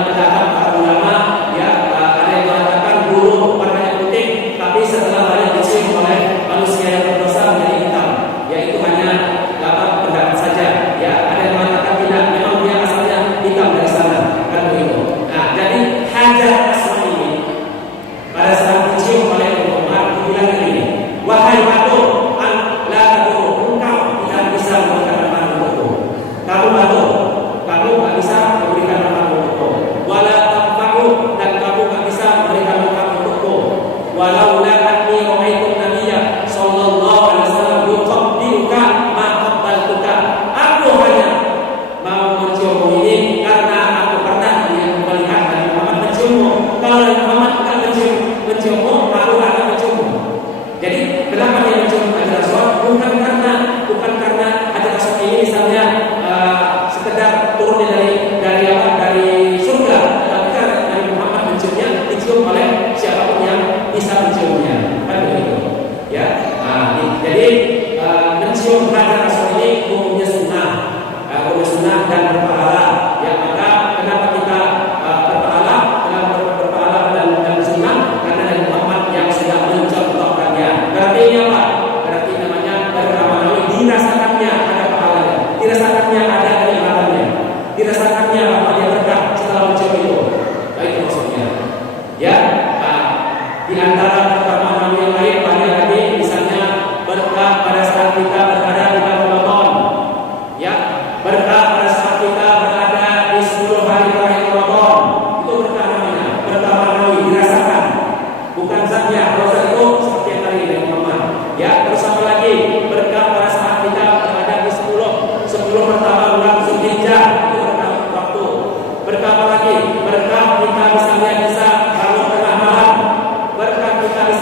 pendapat para ulama. Ya, ada yang mengatakan dulu warnanya putih, tapi setelah banyak dicium oleh manusia yang berdosa menjadi hitam. Ya, itu hanya pendapat saja. Ya, ada yang mengatakan tidak, memang dia asalnya hitam dari sana, kan begitu. Nah, jadi hajar aswad ini pada saat dicium oleh Umar dibilang ini, wahai batu, la tadur, engkau tidak bisa memberikan manfaat untukku. Kamu batu, kamu tak bisa memberikan manfaat untukku. Wala tanfa'u, dan kamu tak bisa memberikan manfaat untukku. Walau la anni ra'aitu nabiyya sallallahu alaihi wasallam yuqabbiluka ma qabbaltuka. Aku hanya mau menciummu ini karena aku pernah melihat Nabi Muhammad menciummu. Kalau Nabi Muhammad akan menciummu, aku akan menciummu. Jadi kenapa dia mencium hajar aswad? Bukan karena hajar aswad ini misalnya sekedar turun dari surga, tapi karena Nabi Muhammad menciumnya, dicium oleh siapapun yang bisa menciumnya, kan begitu? Ya, jadi mencium hajar aswad ini hukumnya sunnah, dan berpahala. Ya, maka kenapa kita berpahala? Kenapa berpahala dan sunnah? Karena Nabi Muhammad yang sudah mencontohkannya. Berarti ini apa? Berarti namanya berkah. Dirasakannya ada pahalanya, dirasakannya ada kenikmatannya, dirasakannya bahwa dia berkah setelah mencium itu. Itu maksudnya. Ya, di antara berkah yang lain banyak lagi, misalnya berkah pada saat kita berada di bulan Ramadan. Ya, berkah pada saat kita berada di 10 hari terakhir Ramadan. Itu berkah namanya, berkah manawi dirasakan. Bukan saja proses itu seperti yang tadi dari Muhammad. Ya, terus apa lagi? Berkah pada saat kita berada di 10 pertama bulan Zulhijjah, itu berkah waktu. Berkah apa lagi? Berkah kita misalnya bisa bangun tengah malam. Berkah kita bisa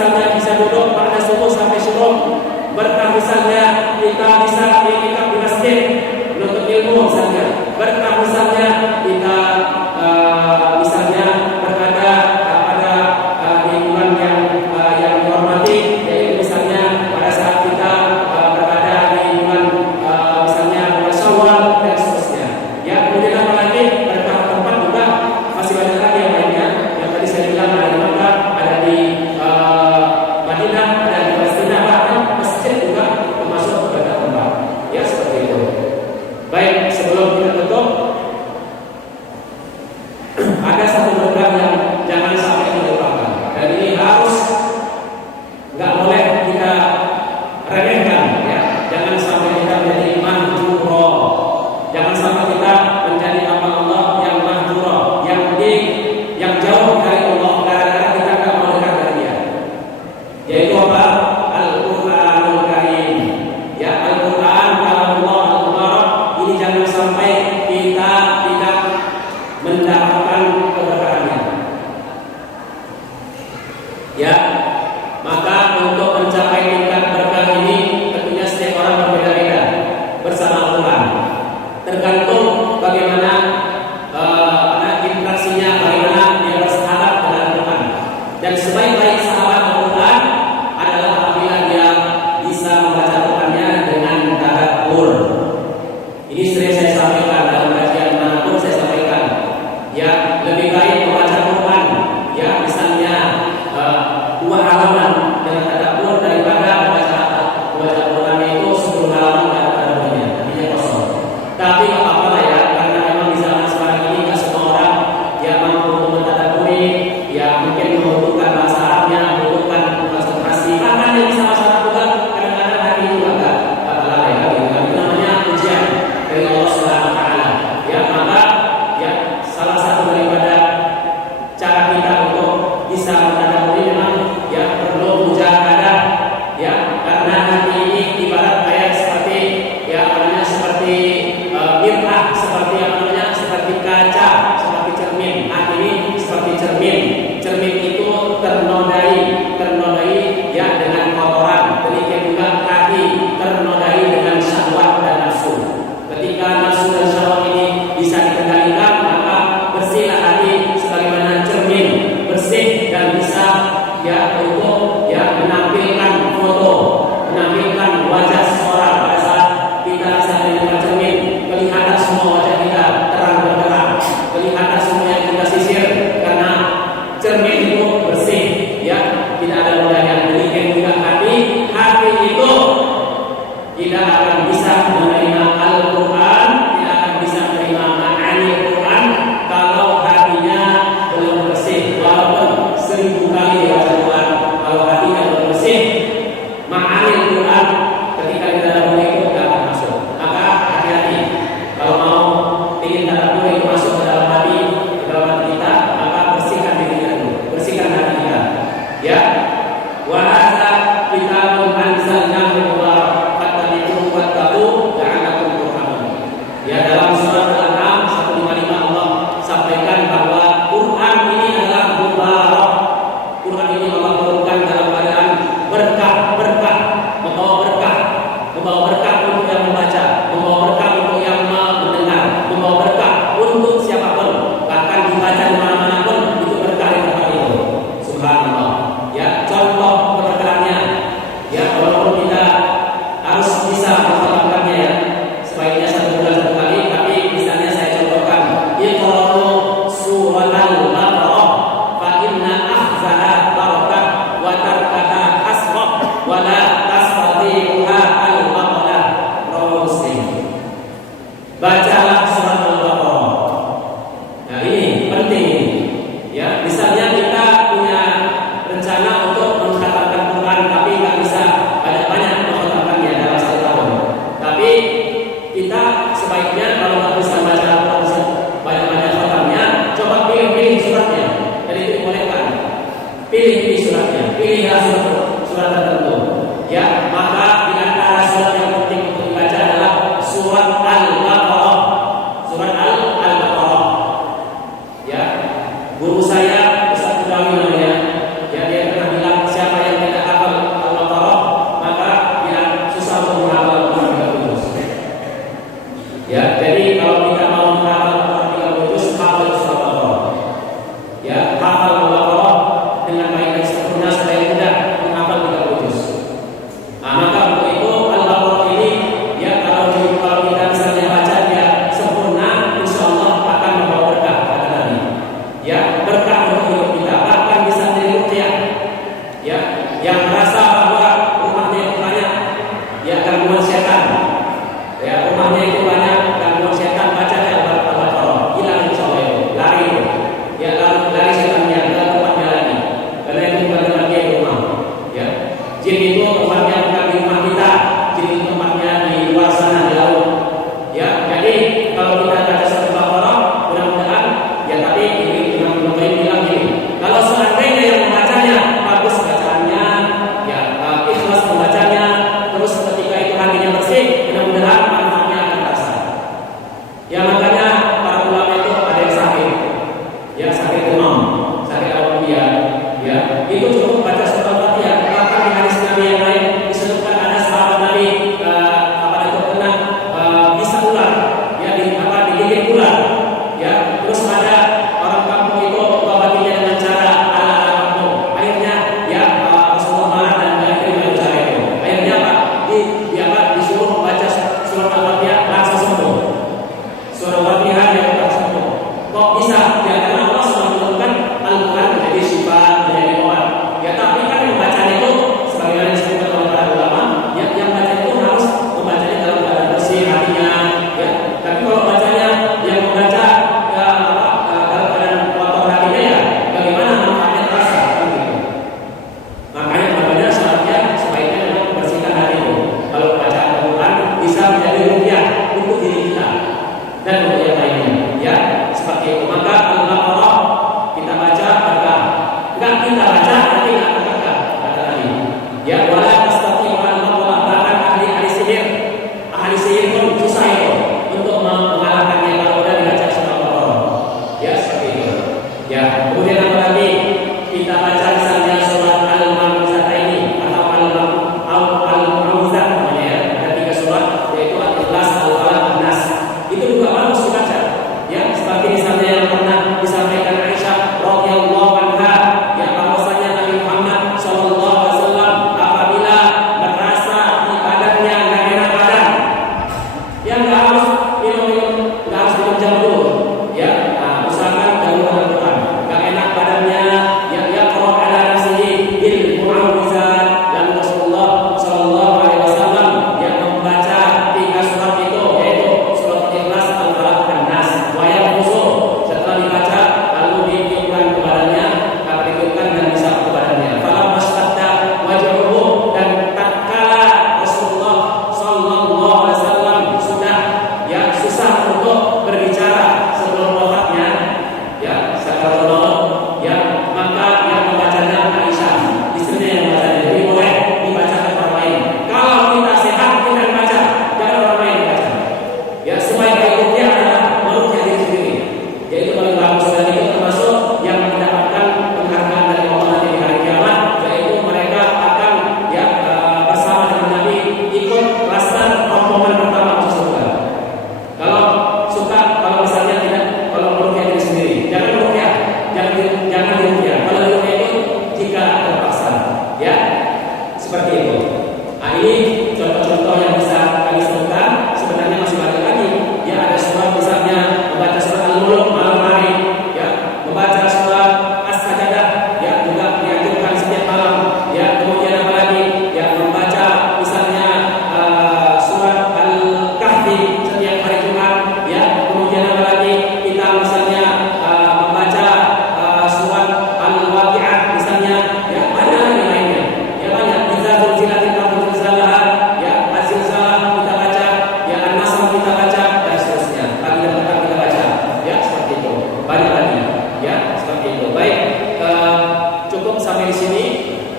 Ya, maka untuk mencapai tingkat berkah ini tentunya setiap orang berbeda-beda bersama Al-Quran. Tergantung bagaimana interaksinya, bagaimana dia bersahabat dengan Al-Quran. Dan sebaik-baik sahabat Al-Quran adalah apabila dia bisa membaca Al-Qurannya dengan tadabbur. Ini sering saya sampaikan dalam kajian manapun saya sampaikan. Ya, lebih baik membaca Al-Quran, ya misalnya 2 halaman dengan tadabbur daripada membaca Al-Quran itu 10 halaman dengan tadabburnya, artinya kosong. Tapi nggak apa-apa lah ya, karena memang di zaman sekarang ini nggak semua orang yang mampu mentadabburi, ya mungkin membutuhkan bahasa Arabnya, membutuhkan konsentrasi. Bahkan yang bisa bahasa Arab juga kadang-kadang hati itu agak lalai ya. Itu namanya ujian dari Allah Subhanahu Wa Taala. Ya, maka ya salah satu daripada cara kita untuk bisa mentadabburi memang ya perlu mujahadah, ya karena hati ini ibarat kayak seperti ya namanya seperti mir'ah, seperti apa namanya seperti kaca, seperti cermin. Hati ini seperti cermin. Cermin itu ternodai ya dengan kotoran. Demikian juga hati ternodai dengan syahwat dan nafsu. Ketika nafsu dan syahwat ini bisa dikendalikan, maka bersihlah hati sebagaimana cermin, bersih dan bisa ya untuk ya menampilkan foto, menampilkan wajah seseorang. Pada saat kita sedang di cermin, kelihatan semua wajah kita terang benderang, kelihatan semua yang kita sisir karena cermin itu bersih, ya tidak ada nodanya. Demikian juga hati itu tidak akan bisa menerima Al-Quran, tidak akan bisa menerima ma'ani Al-Quran kalau hatinya belum bersih. Walaupun 1000 kali dibaca Quran, kalau hatinya belum bersih, ma'ani Al-Quran ketika kita tadabbur itu tidak akan masuk. Maka hati-hati kalau mau ingin tadabbur itu masuk ke dalam hati kita, maka bersihkan diri kita dulu, bersihkan hati kita. Ya, wa hadza kitabun anzalnahu mubarak fattabi'uhu wattaqu la'allakum turhamun. Ya, dalam surat Al-An'am 155 Allah sampaikan bahwa Quran ini adalah mubarak. Quran ini Allah turunkan dalam keadaan berkah, membawa berkah untuk yang membaca, membawa berkah untuk yang mendengar, membawa berkah untuk siapapun. Bahkan dibaca di mana-mana pun itu berkah di tempat itu. Subhanallah. Ya, contoh keberkahannya. Ya, walaupun kita harus bisa menghatamkannya ya. Sebaiknya 1 bulan 1 kali, tapi misalnya saya contohkan, Iqra'u surat Al-Baqarah fa inna akhzaha barakah wa tarkaha hasrah wa la tastati'uha al-baqarah. Rawahu Muslim. Bacalah surat Al-Baqarah. Nah, ini penting ini. Ya, misalnya kita punya rencana untuk mengkhatamkan Quran tapi nggak bisa banyak-banyak mengkhatamkannya dalam 1 tahun. Tapi kita sebaiknya kalau nggak bisa baca Al-Quran banyak-banyak khatamnya, coba pilih suratnya. Dan itu dibolehkan. Pilih suratnya, pilihlah surat tertentu. Ya, maka di antara surat yang penting untuk dibaca adalah surat Al-Baqarah. Surat Al-Baqarah. Ya, guru saya Ustaz Kudawi namanya, ya dia pernah bilang siapa yang tidak hafal Al-Baqarah maka dia susah untuk menghafal Al-Quran 3 juz. Ya, jadi kalau kita mau menghafal Al-Quran 3 juz, hafal surat Al-Baqarah. Ya, hafal Al-Baqarah dengan baik dan sempurna supaya mudah menghafal 3 juz. Nah, maka untuk itu Al-Baqarah ini ya kalau kita misalnya baca dia sempurna, insya Allah akan membawa berkah kata Nabi. Ya, berkah untuk hidup kita, bahkan bisa menjadi ruqyah. Ya, yang merasa bahwa rumahnya itu banyak ya gangguan setan, ya rumahnya itu banyak gangguan setan, baca Al-Baqarah, hilang insya Allah itu, lari ya lari setannya ke tempatnya lagi, karena itu bukan tempat dia di rumah. Ya, jin itu tempatnya bukan di rumah kita, jin itu tempatnya di luar sana di laut. Ya, jadi kalau kita baca surat Al-Baqarah, mudah-mudahan ya, tapi Imam Nawawi bilang gini, kalau seandainya yang membacanya bagus bacaannya, ya ikhlas membacanya, terus ketika itu hatinya bersih, mudah-mudahan manfaatnya akan terasa. Ya, makanya para ulama itu ada yang sakit, ya sakit demam, sakit awal dia, ya itu cukup baca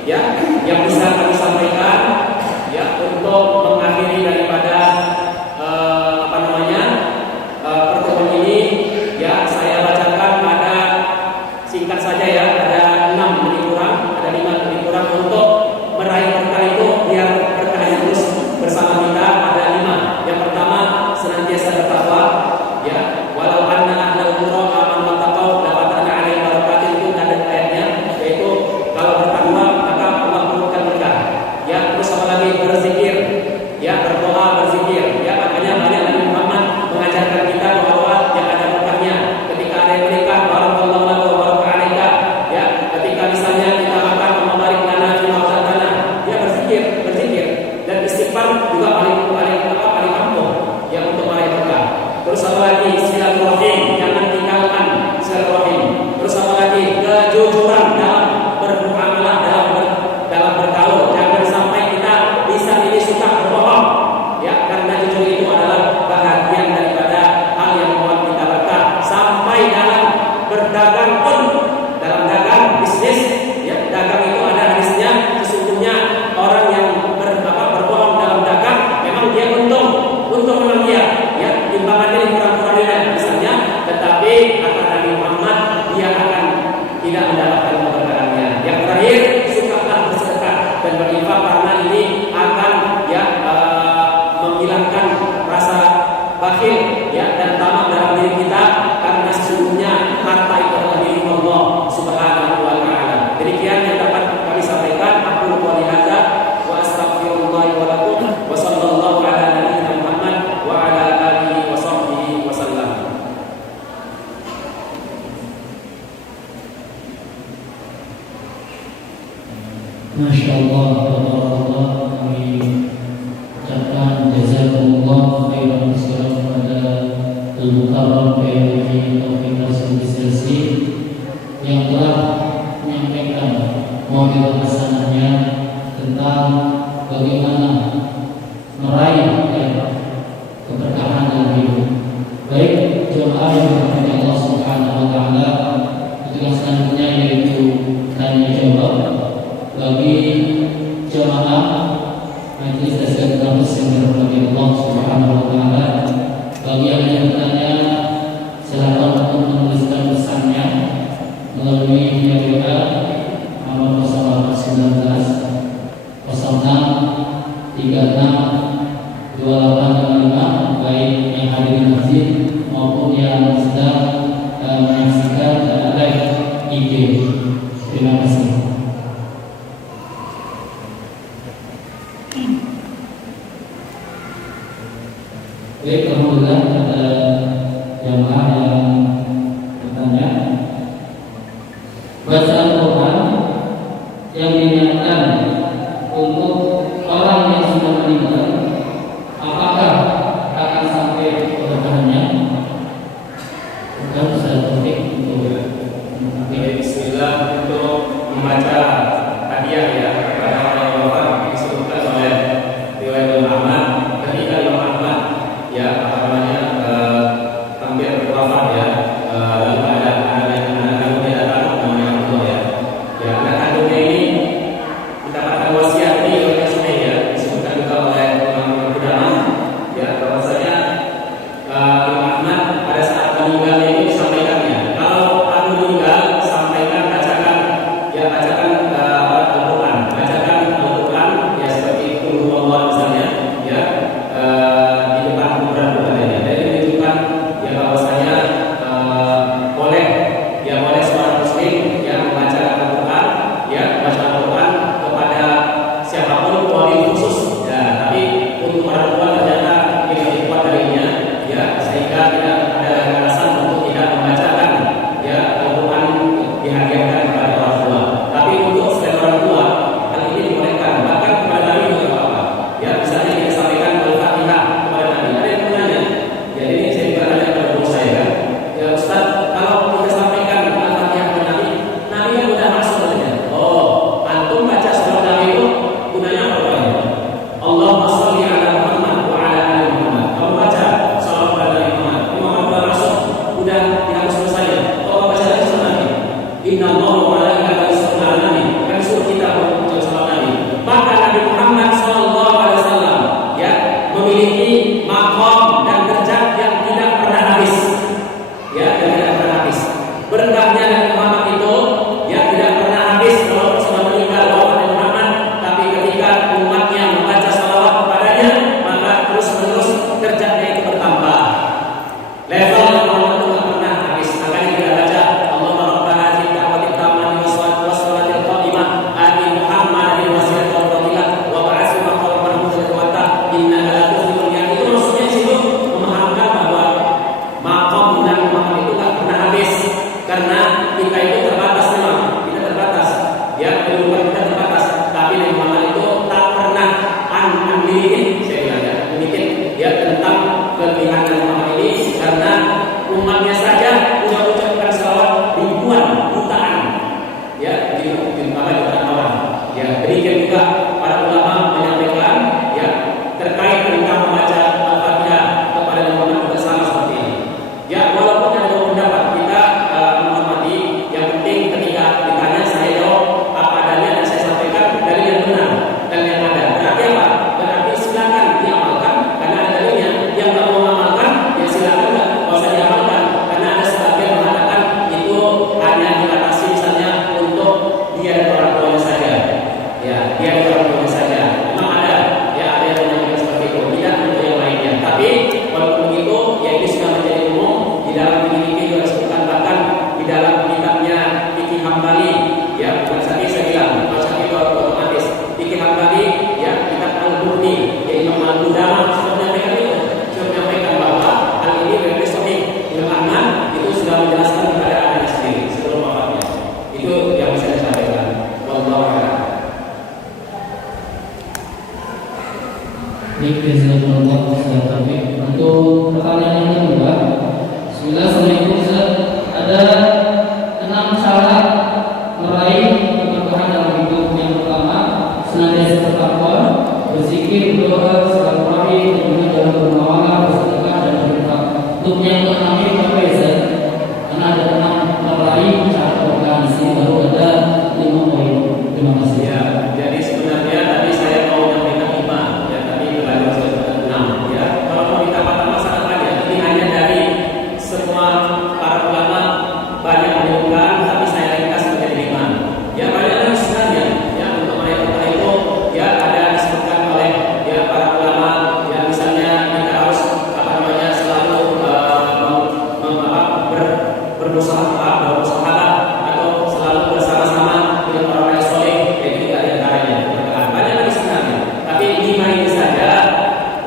ya yang bisa kami sampaikan ya untuk mengakhiri daripada pertemuan ini ya saya bacakan ada singkat saja ya, ada 6 lebih kurang, ada 5 lebih kurang untuk meraih berkah itu biar berkah terus bersama kita. Ada 5. Yang pertama, senantiasa bertakwa ya, walau anna ahlal qura amanu wattaqau la fatahna 'alaihim barakatin, itu ada ayatnya, yaitu kalau bertakwa maka Allah turunkan berkah ya. Terus apa lagi? Berzikir ya, berdoa, berzikir ya, makanya banyak Nabi Muhammad mengajarkan kita doa yang ada berkahnya. Ketika ada yang menikah, barakallahu lahu wa baraka 'alaika ya. Ketika misalnya kita makan, membarik lana fi ma'zatana ya, berzikir dan istighfar juga paling ampuh ya untuk meraih berkah. Terus apa lagi? Silaturahim, jangan tinggalkan silaturahim. Terus apa lagi? Kejujuran dalam bermuamalah, dalam bergaul. Jangan sampai kita bisa ini suka berbohong ya, karena jujur itu adalah bahagian daripada hal yang membuat kita berkah. Sampai dalam berdagang pun, dalam dagang bisnis ya, dagang itu ada hadisnya, sesungguhnya orang yang berbohong dalam dagang memang dia untung menang dia ya, timbangannya dikurang-kurangin misalnya, tetapi kata Nabi Muhammad dia akan tidak mendapatkan keberkahannya. Yang terakhir, sukalah bersedekah dan berinfak, karena ini akan ya menghilangkan rasa bakhil ya dan tamak dalam diri kita, karena sesungguhnya harta itu adalah milik Allah Subhanahu wa taala. Demikian yang dapat kami sampaikan. Aku qouli hadza wa astaghfirullah wa lakum wa sallallahu ala nabiyyina Muhammad wa ala alihi wa sahbihi wa sallam. Masya Allah, tabarakallah, kami ucapkan jazakumullah khairan katsiran kepada Al-Mukarram PLJ Taufik Rasul yang telah menyampaikan model hasanahnya tentang bagaimana meraih keberkahan dalam hidup. Baik jemaah yang dirahmati Allah Subhanahu wa taala, tugas selanjutnya yaitu tanya jawab bagi jemaah majelis Tasawuf Kampus yang dirahmati Allah Subhanahu wa taala. Bagi yang ingin bertanya, silakan untuk menuliskan pesannya melalui via WA nomor 0819 06 36 2855, baik yang hadir di masjid maupun yang sedang menyaksikan live IG. Terima kasih. Baik, alhamdulillah ada jamaah yang bertanya. Bacaan Quran yang diniatkan untuk orang yang sudah meninggal, apakah akan sampai keberkahannya? Bukan saya topik untuk Bismillah, untuk membaca hadiah ya kepada orang yang wafat disebutkan oleh riwayat Ahmad, ketika Imam Ahmad ya hampir wafat ya, lalu ada anak kandungnya datang namanya Abdullah ya, anak kandungnya ini mendapatkan wasiat ini oleh Sunai ya, disebutkan juga oleh Imam Qudamah ya, bahwasanya Imam Ahmad pada saat meninggalnya ini disampaikannya, kalau aku meninggal sampaikan bacakan Al-Quran. Jazakumullah khairan. Untuk pertanyaan yang kedua, Assalamualaikum Ustaz, ada 6 cara meraih keberkahan dalam hidup. Yang pertama, senantiasa bertakwa, berzikir, berdoa, silaturahmi, kemudian dalam bermuamalah, bersedekah dan berinfak. Untuk yang keenam ini apa ya Ustaz? Karena ada 6 meraih cara keberkahan, di sini baru ada 5 poin. Terima kasih. Ya, jadi sebenarnya tadi saya mau menyampaikan 5, ya, tapi terlalu sudah 6. Ya, kalau mau ditambahkan masalah banyak, ini hanya dari semua para ulama banyak menyebutkan, tapi saya ringkas menjadi 5. Ya, banyak sebenarnya. Ya, untuk mereka itu, ya ada disebutkan oleh ya para ulama. Ya, misalnya kita harus selalu bermusahabat atau selalu bersama-sama dengan orang yang soleh. Jadi tidak ada caranya. Banyak lagi sebenarnya. Tapi 5 ini saja,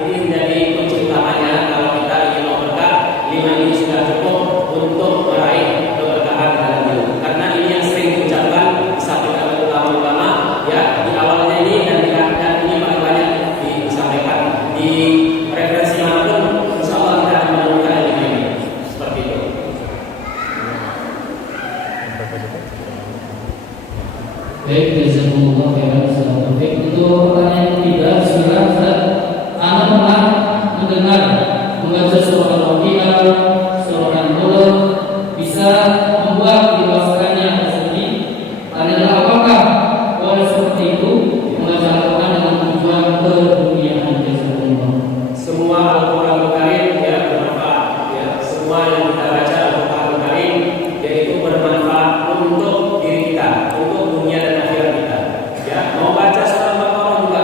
ini menjadi kunci utamanya. Kalau kita ingin mau berkah, 5 ini sudah cukup untuk meraih keberkahan dalam hidup. Karena ini yang sering diucapkan disampaikan oleh ulama-ulama. Ya, di awalnya ini dan ini paling banyak disampaikan di referensi manapun. Insya Allah kita akan menemukan ini. Seperti itu. Baik, jazakumullah khairan. Untuk pertanyaan ketiga, silakan Ustaz. Anda pernah mendengar membaca surah Al-Waqiah, surah An-Nur bisa membuat dibawaskannya rezeki? Tanya apakah boleh seperti itu membaca Al-Quran dengan tujuan keduniaan? Jazakumullah. Semua Al-Quran Karim ya bermanfaat. Ya, semua yang kita baca Al-Quran Karim yaitu bermanfaat untuk diri kita, untuk dunia dan akhirat kita. Ya, mau baca surah Al-Baqarah juga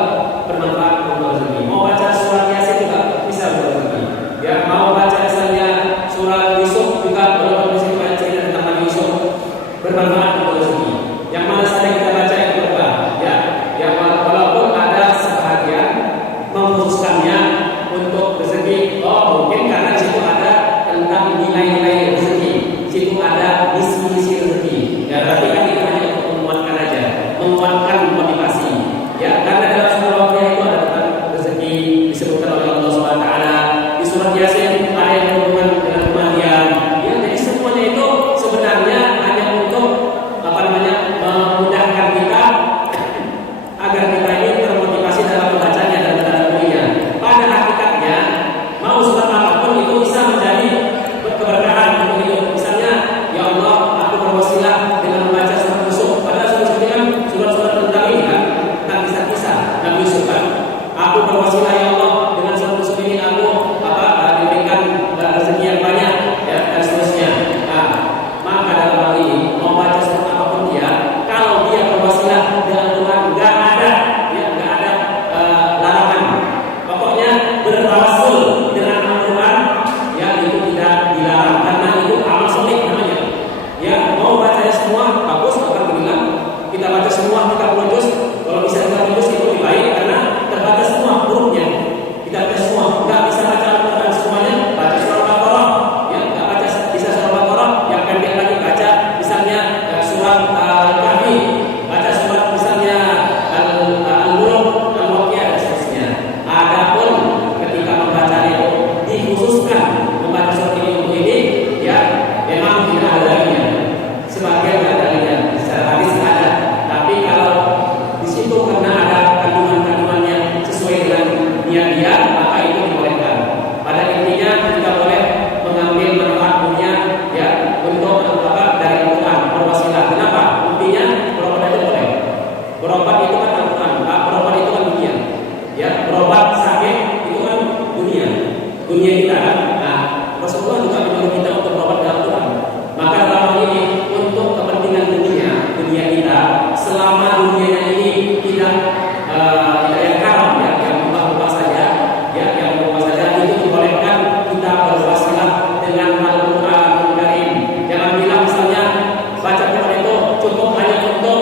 bermanfaat untuk rezeki. Mau baca surah Yasin juga bisa untuk rezeki. Ya, mau baca misalnya surah Yusuf juga walaupun di situ ada cerita tentang Nabi Yusuf bermanfaat untuk rezeki. Yang mana saja kita baca itu berkah. Ya, yang walaupun ada sebahagian mengkhususkannya untuk rezeki. Oh, mungkin karena di situ ada tentang nilai-nilai rezeki. Di situ ada misi-misi rezeki. Ya, berarti kan itu hanya untuk menguatkan aja, menguatkan motivasi. Ya, karena dalam surah Al-Waqiah itu ada tentang rezeki disebutkan oleh Allah Subhanahu wa taala. Di surat Yasin ada yang berhubungan dengan kematian. Ya, jadi semuanya itu sebenarnya hanya untuk memudahkan kita agar kita ini termotivasi dalam membacanya dan mendalamnya. Pada hakikatnya, mau surat apapun itu bisa menjadi keberkahan untuk hidup. Misalnya, ya Allah, aku berwasilah dengan membaca surat Yusuf. Padahal surat Yusuf kan surat-surat tentang ini kan, tentang kisah-kisah Nabi Yusuf kan. Aku berwasilah ya Allah dengan surat Yusuf ini aku diberikan rezeki yang banyak, ya, dan seterusnya. Nah, maka dalam hal ini mau baca surat apapun dia, kalau dia berwasilah dengan Tuhan, nggak ada larangan. Pokoknya bertawassul dengan Al-Quran, ya itu tidak dilarang karena itu amal soleh namanya. Ya, mau bacanya semua bagus, alhamdulillah. Kita baca semua kita juz, kalau bisa kita juz itu lebih baik karena terbatas semua hurufnya. Kita baca semua, nggak bisa baca Al-Quran semuanya, baca surah Al-Baqarah. Ya, nggak baca bisa surah Al-Baqarah, yang pendek lagi baca misalnya surat Al-Kahfi, baca surat misalnya Al-Mulk, Al-Waqiah dan seterusnya. Adapun ketika membaca itu dikhususkan membaca surat ini untuk ini, ya memang tidak ada dalilnya. Sebagian ada dalilnya, secara hadis ada. Tapi kalau di situ karena ada kandungan-kandungannya sesuai dengan niat dia, maka itu dibolehkan. Pada intinya kita boleh mengambil manfaat dunia, ya, untuk dari Al-Quran, berwasilah. Kenapa? Intinya berobat aja boleh. Berobat itu kan Al-Quran, berobat itu kan dunia. Ya, berobat sakit itu kan dunia kita kan. Nah, Rasulullah juga menyuruh kita untuk berobat dengan Al-Quran. Maka dalam hal ini untuk kepentingan dunia kita, selama dunianya ini tidak yang haram, ya, yang mubah saja, ya, yang mubah saja itu dibolehkan kita berwasilah dengan Al-Quran Karim. Jangan bilang misalnya baca Quran itu cukup hanya untuk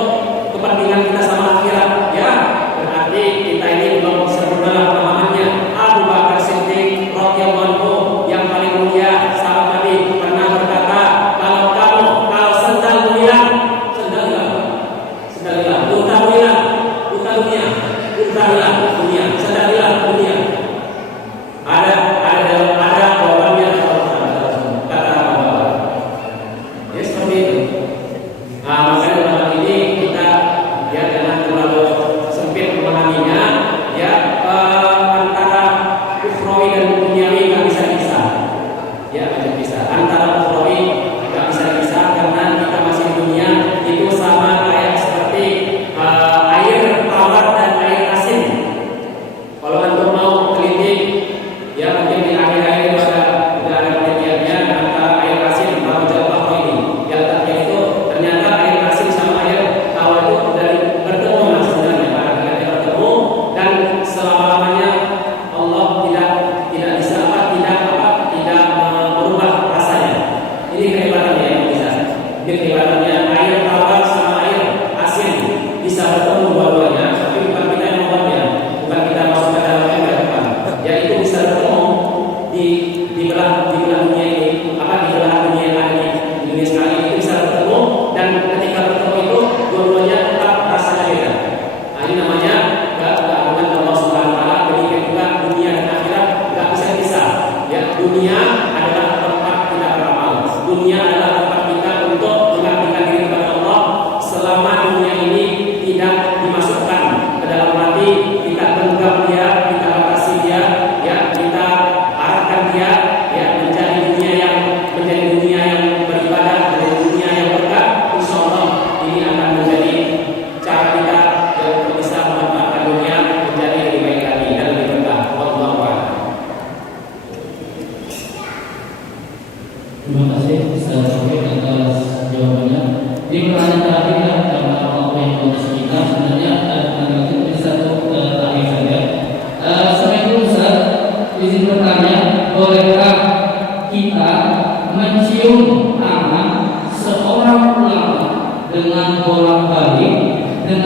kepentingan kita sama akhirat, ya, berarti kita ini belum sempurna pemahamannya. Abu Bakar Siddiq radhiyallahu anhu yang paling mulia sahabat Nabi pernah berkata, kalau sendal hilang, unta hilang, unta dunia, sendal hilang dunia.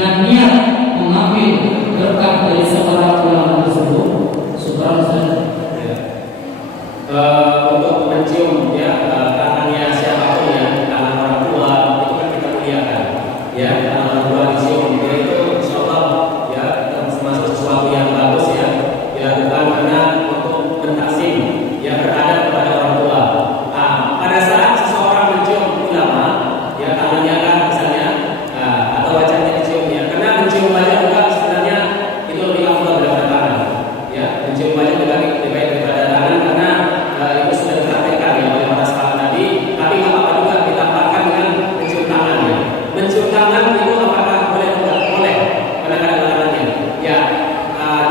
dengan niat mengambil berkah dari seorang ulama tersebut, subhanallah. Untuk mencium ya tangannya siapapun ya, tangan orang tua itu kan kita muliakan ya, tangan orang tua dicium ya, itu insyaallah ya termasuk sesuatu yang bagus ya dilakukan karena untuk mentaksim ya beradab kepada orang tua. Nah, pada saat seseorang mencium ulama ya tangannya kan misalnya atau wajahnya dicium ya, karena mencium wajah juga sebenarnya itu lebih afdal daripada tangan ya, mencium wajah juga lebih baik daripada tangan karena itu sudah dipraktekkan ya oleh para sahabat Nabi. Tapi nggak apa-apa juga ditambahkan dengan mencium tangan ya. Mencium tangan itu apakah boleh enggak? Boleh, karena ada larangannya. Ya,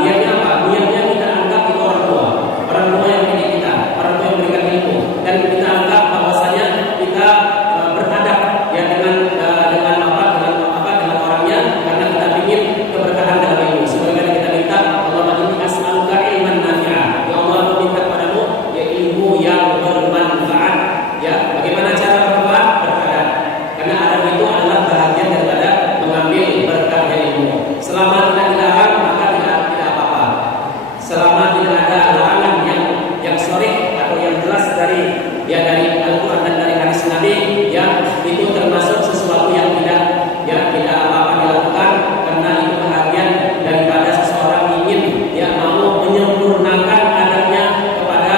niatnya apa? Niatnya kita anggap itu orang tua yang mendidik kita, orang tua yang memberikan ilmu, dan kita anggap bahwasanya kita beradab ya dengan orangnya, karena kita ingin keberkahan dalam ilmu. Sebagaimana kita minta, Allahumma inni as'aluka ilman nafi'a. Ya Allah, aku minta padamu ya ilmu yang bermanfaat. Ya, bagaimana cara bermanfaat? Beradab. Karena adab itu adalah bahagian daripada mengambil berkah dari ilmu. Selama tidak dilarang maka tidak apa-apa. Selama tidak ada larangan yang sharih atau yang jelas dari Al-Qur'an dan dari hadis Nabi, ya itu termasuk sesuatu yang tidak apa-apa dilakukan, karena itu bahagian daripada seseorang ingin mau menyempurnakan adabnya kepada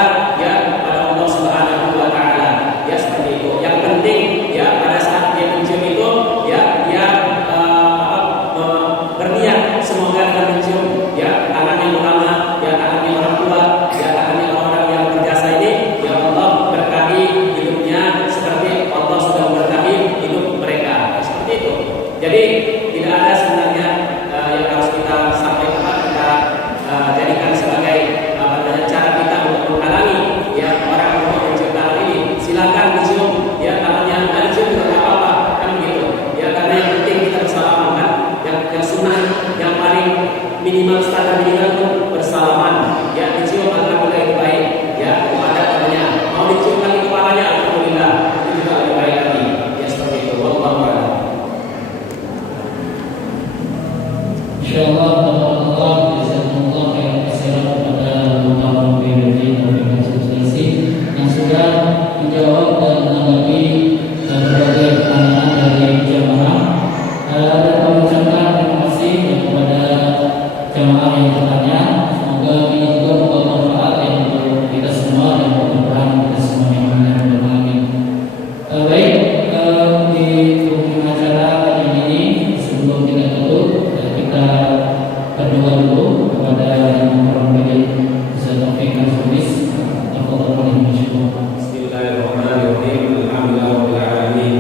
Allah Subhanahu wa taala. Ya seperti itu. Yang penting ya pada saat dia mencium itu dia berniat semoga dengan mencium tangannya ulama, tangannya orang tua, tangannya orang-orang yang berjasa ini, ya Allah berkahi hidupnya seperti Allah sudah berkahi hidup mereka. Seperti itu. Jadi tidak ada sebenarnya yang harus kita sampaikan, kita jadikan sebagai cara kita untuk menghalangi orang untuk mencium tangan ini. Silakan dicium tangannya, nggak dicium juga nggak apa-apa kan begitu ya, karena yang penting kita bersalaman kan, yang sunnah yang paling minimal standar minimal itu bersalaman ya, dicium alhamdulillah itu baik ya, kepada tangannya. Mau dicium lagi kepalanya alhamdulillah itu juga lebih baik lagi ya, seperti itu. Wallahu a'lam. Insyaallah Allah jazakumullah khairan katsiran kepada Bapak Muhammad yang sudah menjawab dan menanggapi berbagai pertanyaan dari jamaah. Dan kami ucapkan terima kasih kepada jamaah yang bertanya. Semoga ini juga membawa manfaat untuk kita semua dan bermanfaat kita semua yang bermanfaat. Baik, di ujung acara kali ini sebelum kita tutup, kita berdoa dulu kepada yang memperoleh Ustaz Taufik Al-Fulis. Bismillahirrahmanirrahim. Alhamdulillahirabbil alamin.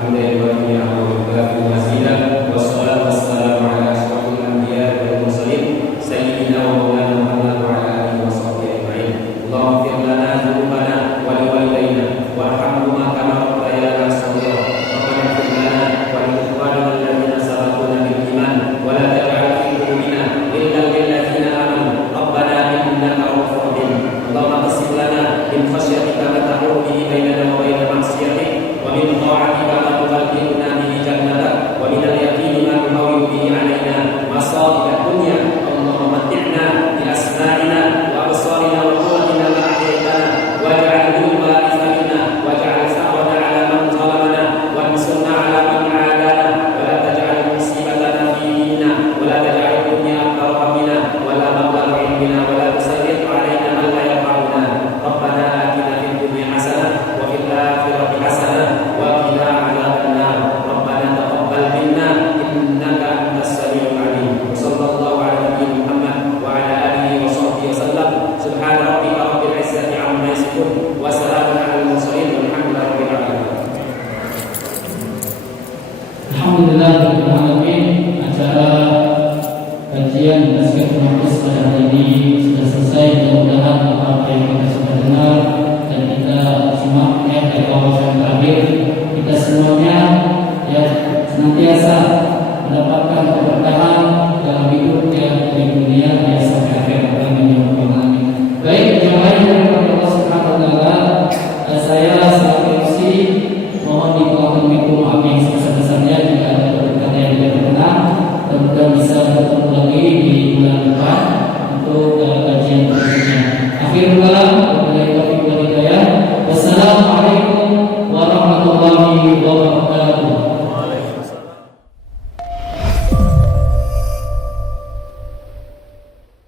Hamdan wa ni'mahu wa zina. Wassalatu wassalamu ala asyrofil anbiya'i wal mursalin sayyidina wa maulana Muhammad wa ala alihi wa sahbihi ajma'in. Allahumma ighfir lana dzunubana wa liwalidayna warhamhuma kama rabbayana shaghira. Rabbana ighfir lana wa li ikhwanina alladhina sabaquna bil iman wa la taj'al fi qulubina ghillan lil ladzina amanu. Rabbana innaka ra'ufur rahim. Allahumma qsim lana min khashyatika ma tahulu bihi bainana wa baina ma'siyatik, wa min ta'atika ma tuballighuna bihi jannatak, wa min al-yaqini ma tuhawwinu bihi 'alaina masa'ib ad-dunya. Allahumma matti'na bi asma'ina wa absarina wa quwwatina ma ahyaytana waj'alhu al-waritha minna waj'al tha'rana 'ala man zalamana wansurna 'ala man 'adana wa la taj'al musibatana fi dinina wa la taj'al ad-dunya akbar hammina wa la mablagha 'ilmina wa la tusallit 'alaina man la yanfa'una. Rabbana atina fid dunya hasanah wa fil akhirati hasanah wa qina 'adzabannar. Rabbana taqabbal minna innaka antas samiul 'alim. Sallallahu 'ala nabiyyina Muhammad wa 'ala alihi wa sahbihi wasallam. Subhana rabbika rabbil 'izzati 'amma yasifun wa salamun 'alal mursalin walhamdulillahi rabbil alamin. Alhamdulillahirabbil alamin. Acara kajian Nazkah Mahfuz pada hari ini sudah selesai. Mudah-mudahan apa yang kita sudah dengar dan kita simak dari awal sampai terakhir, kita semuanya senantiasa mendapatkan keberkahan dalam hidup di dunia sampai akhir. Amin. Baik, jemaah yang dirahmati Allah Subhanahu wa taala, saya selaku MC mohon dimaafkan maaf yang sebesar-besarnya jika ada kata-kata yang tidak berkenan. Waalaikumsalam.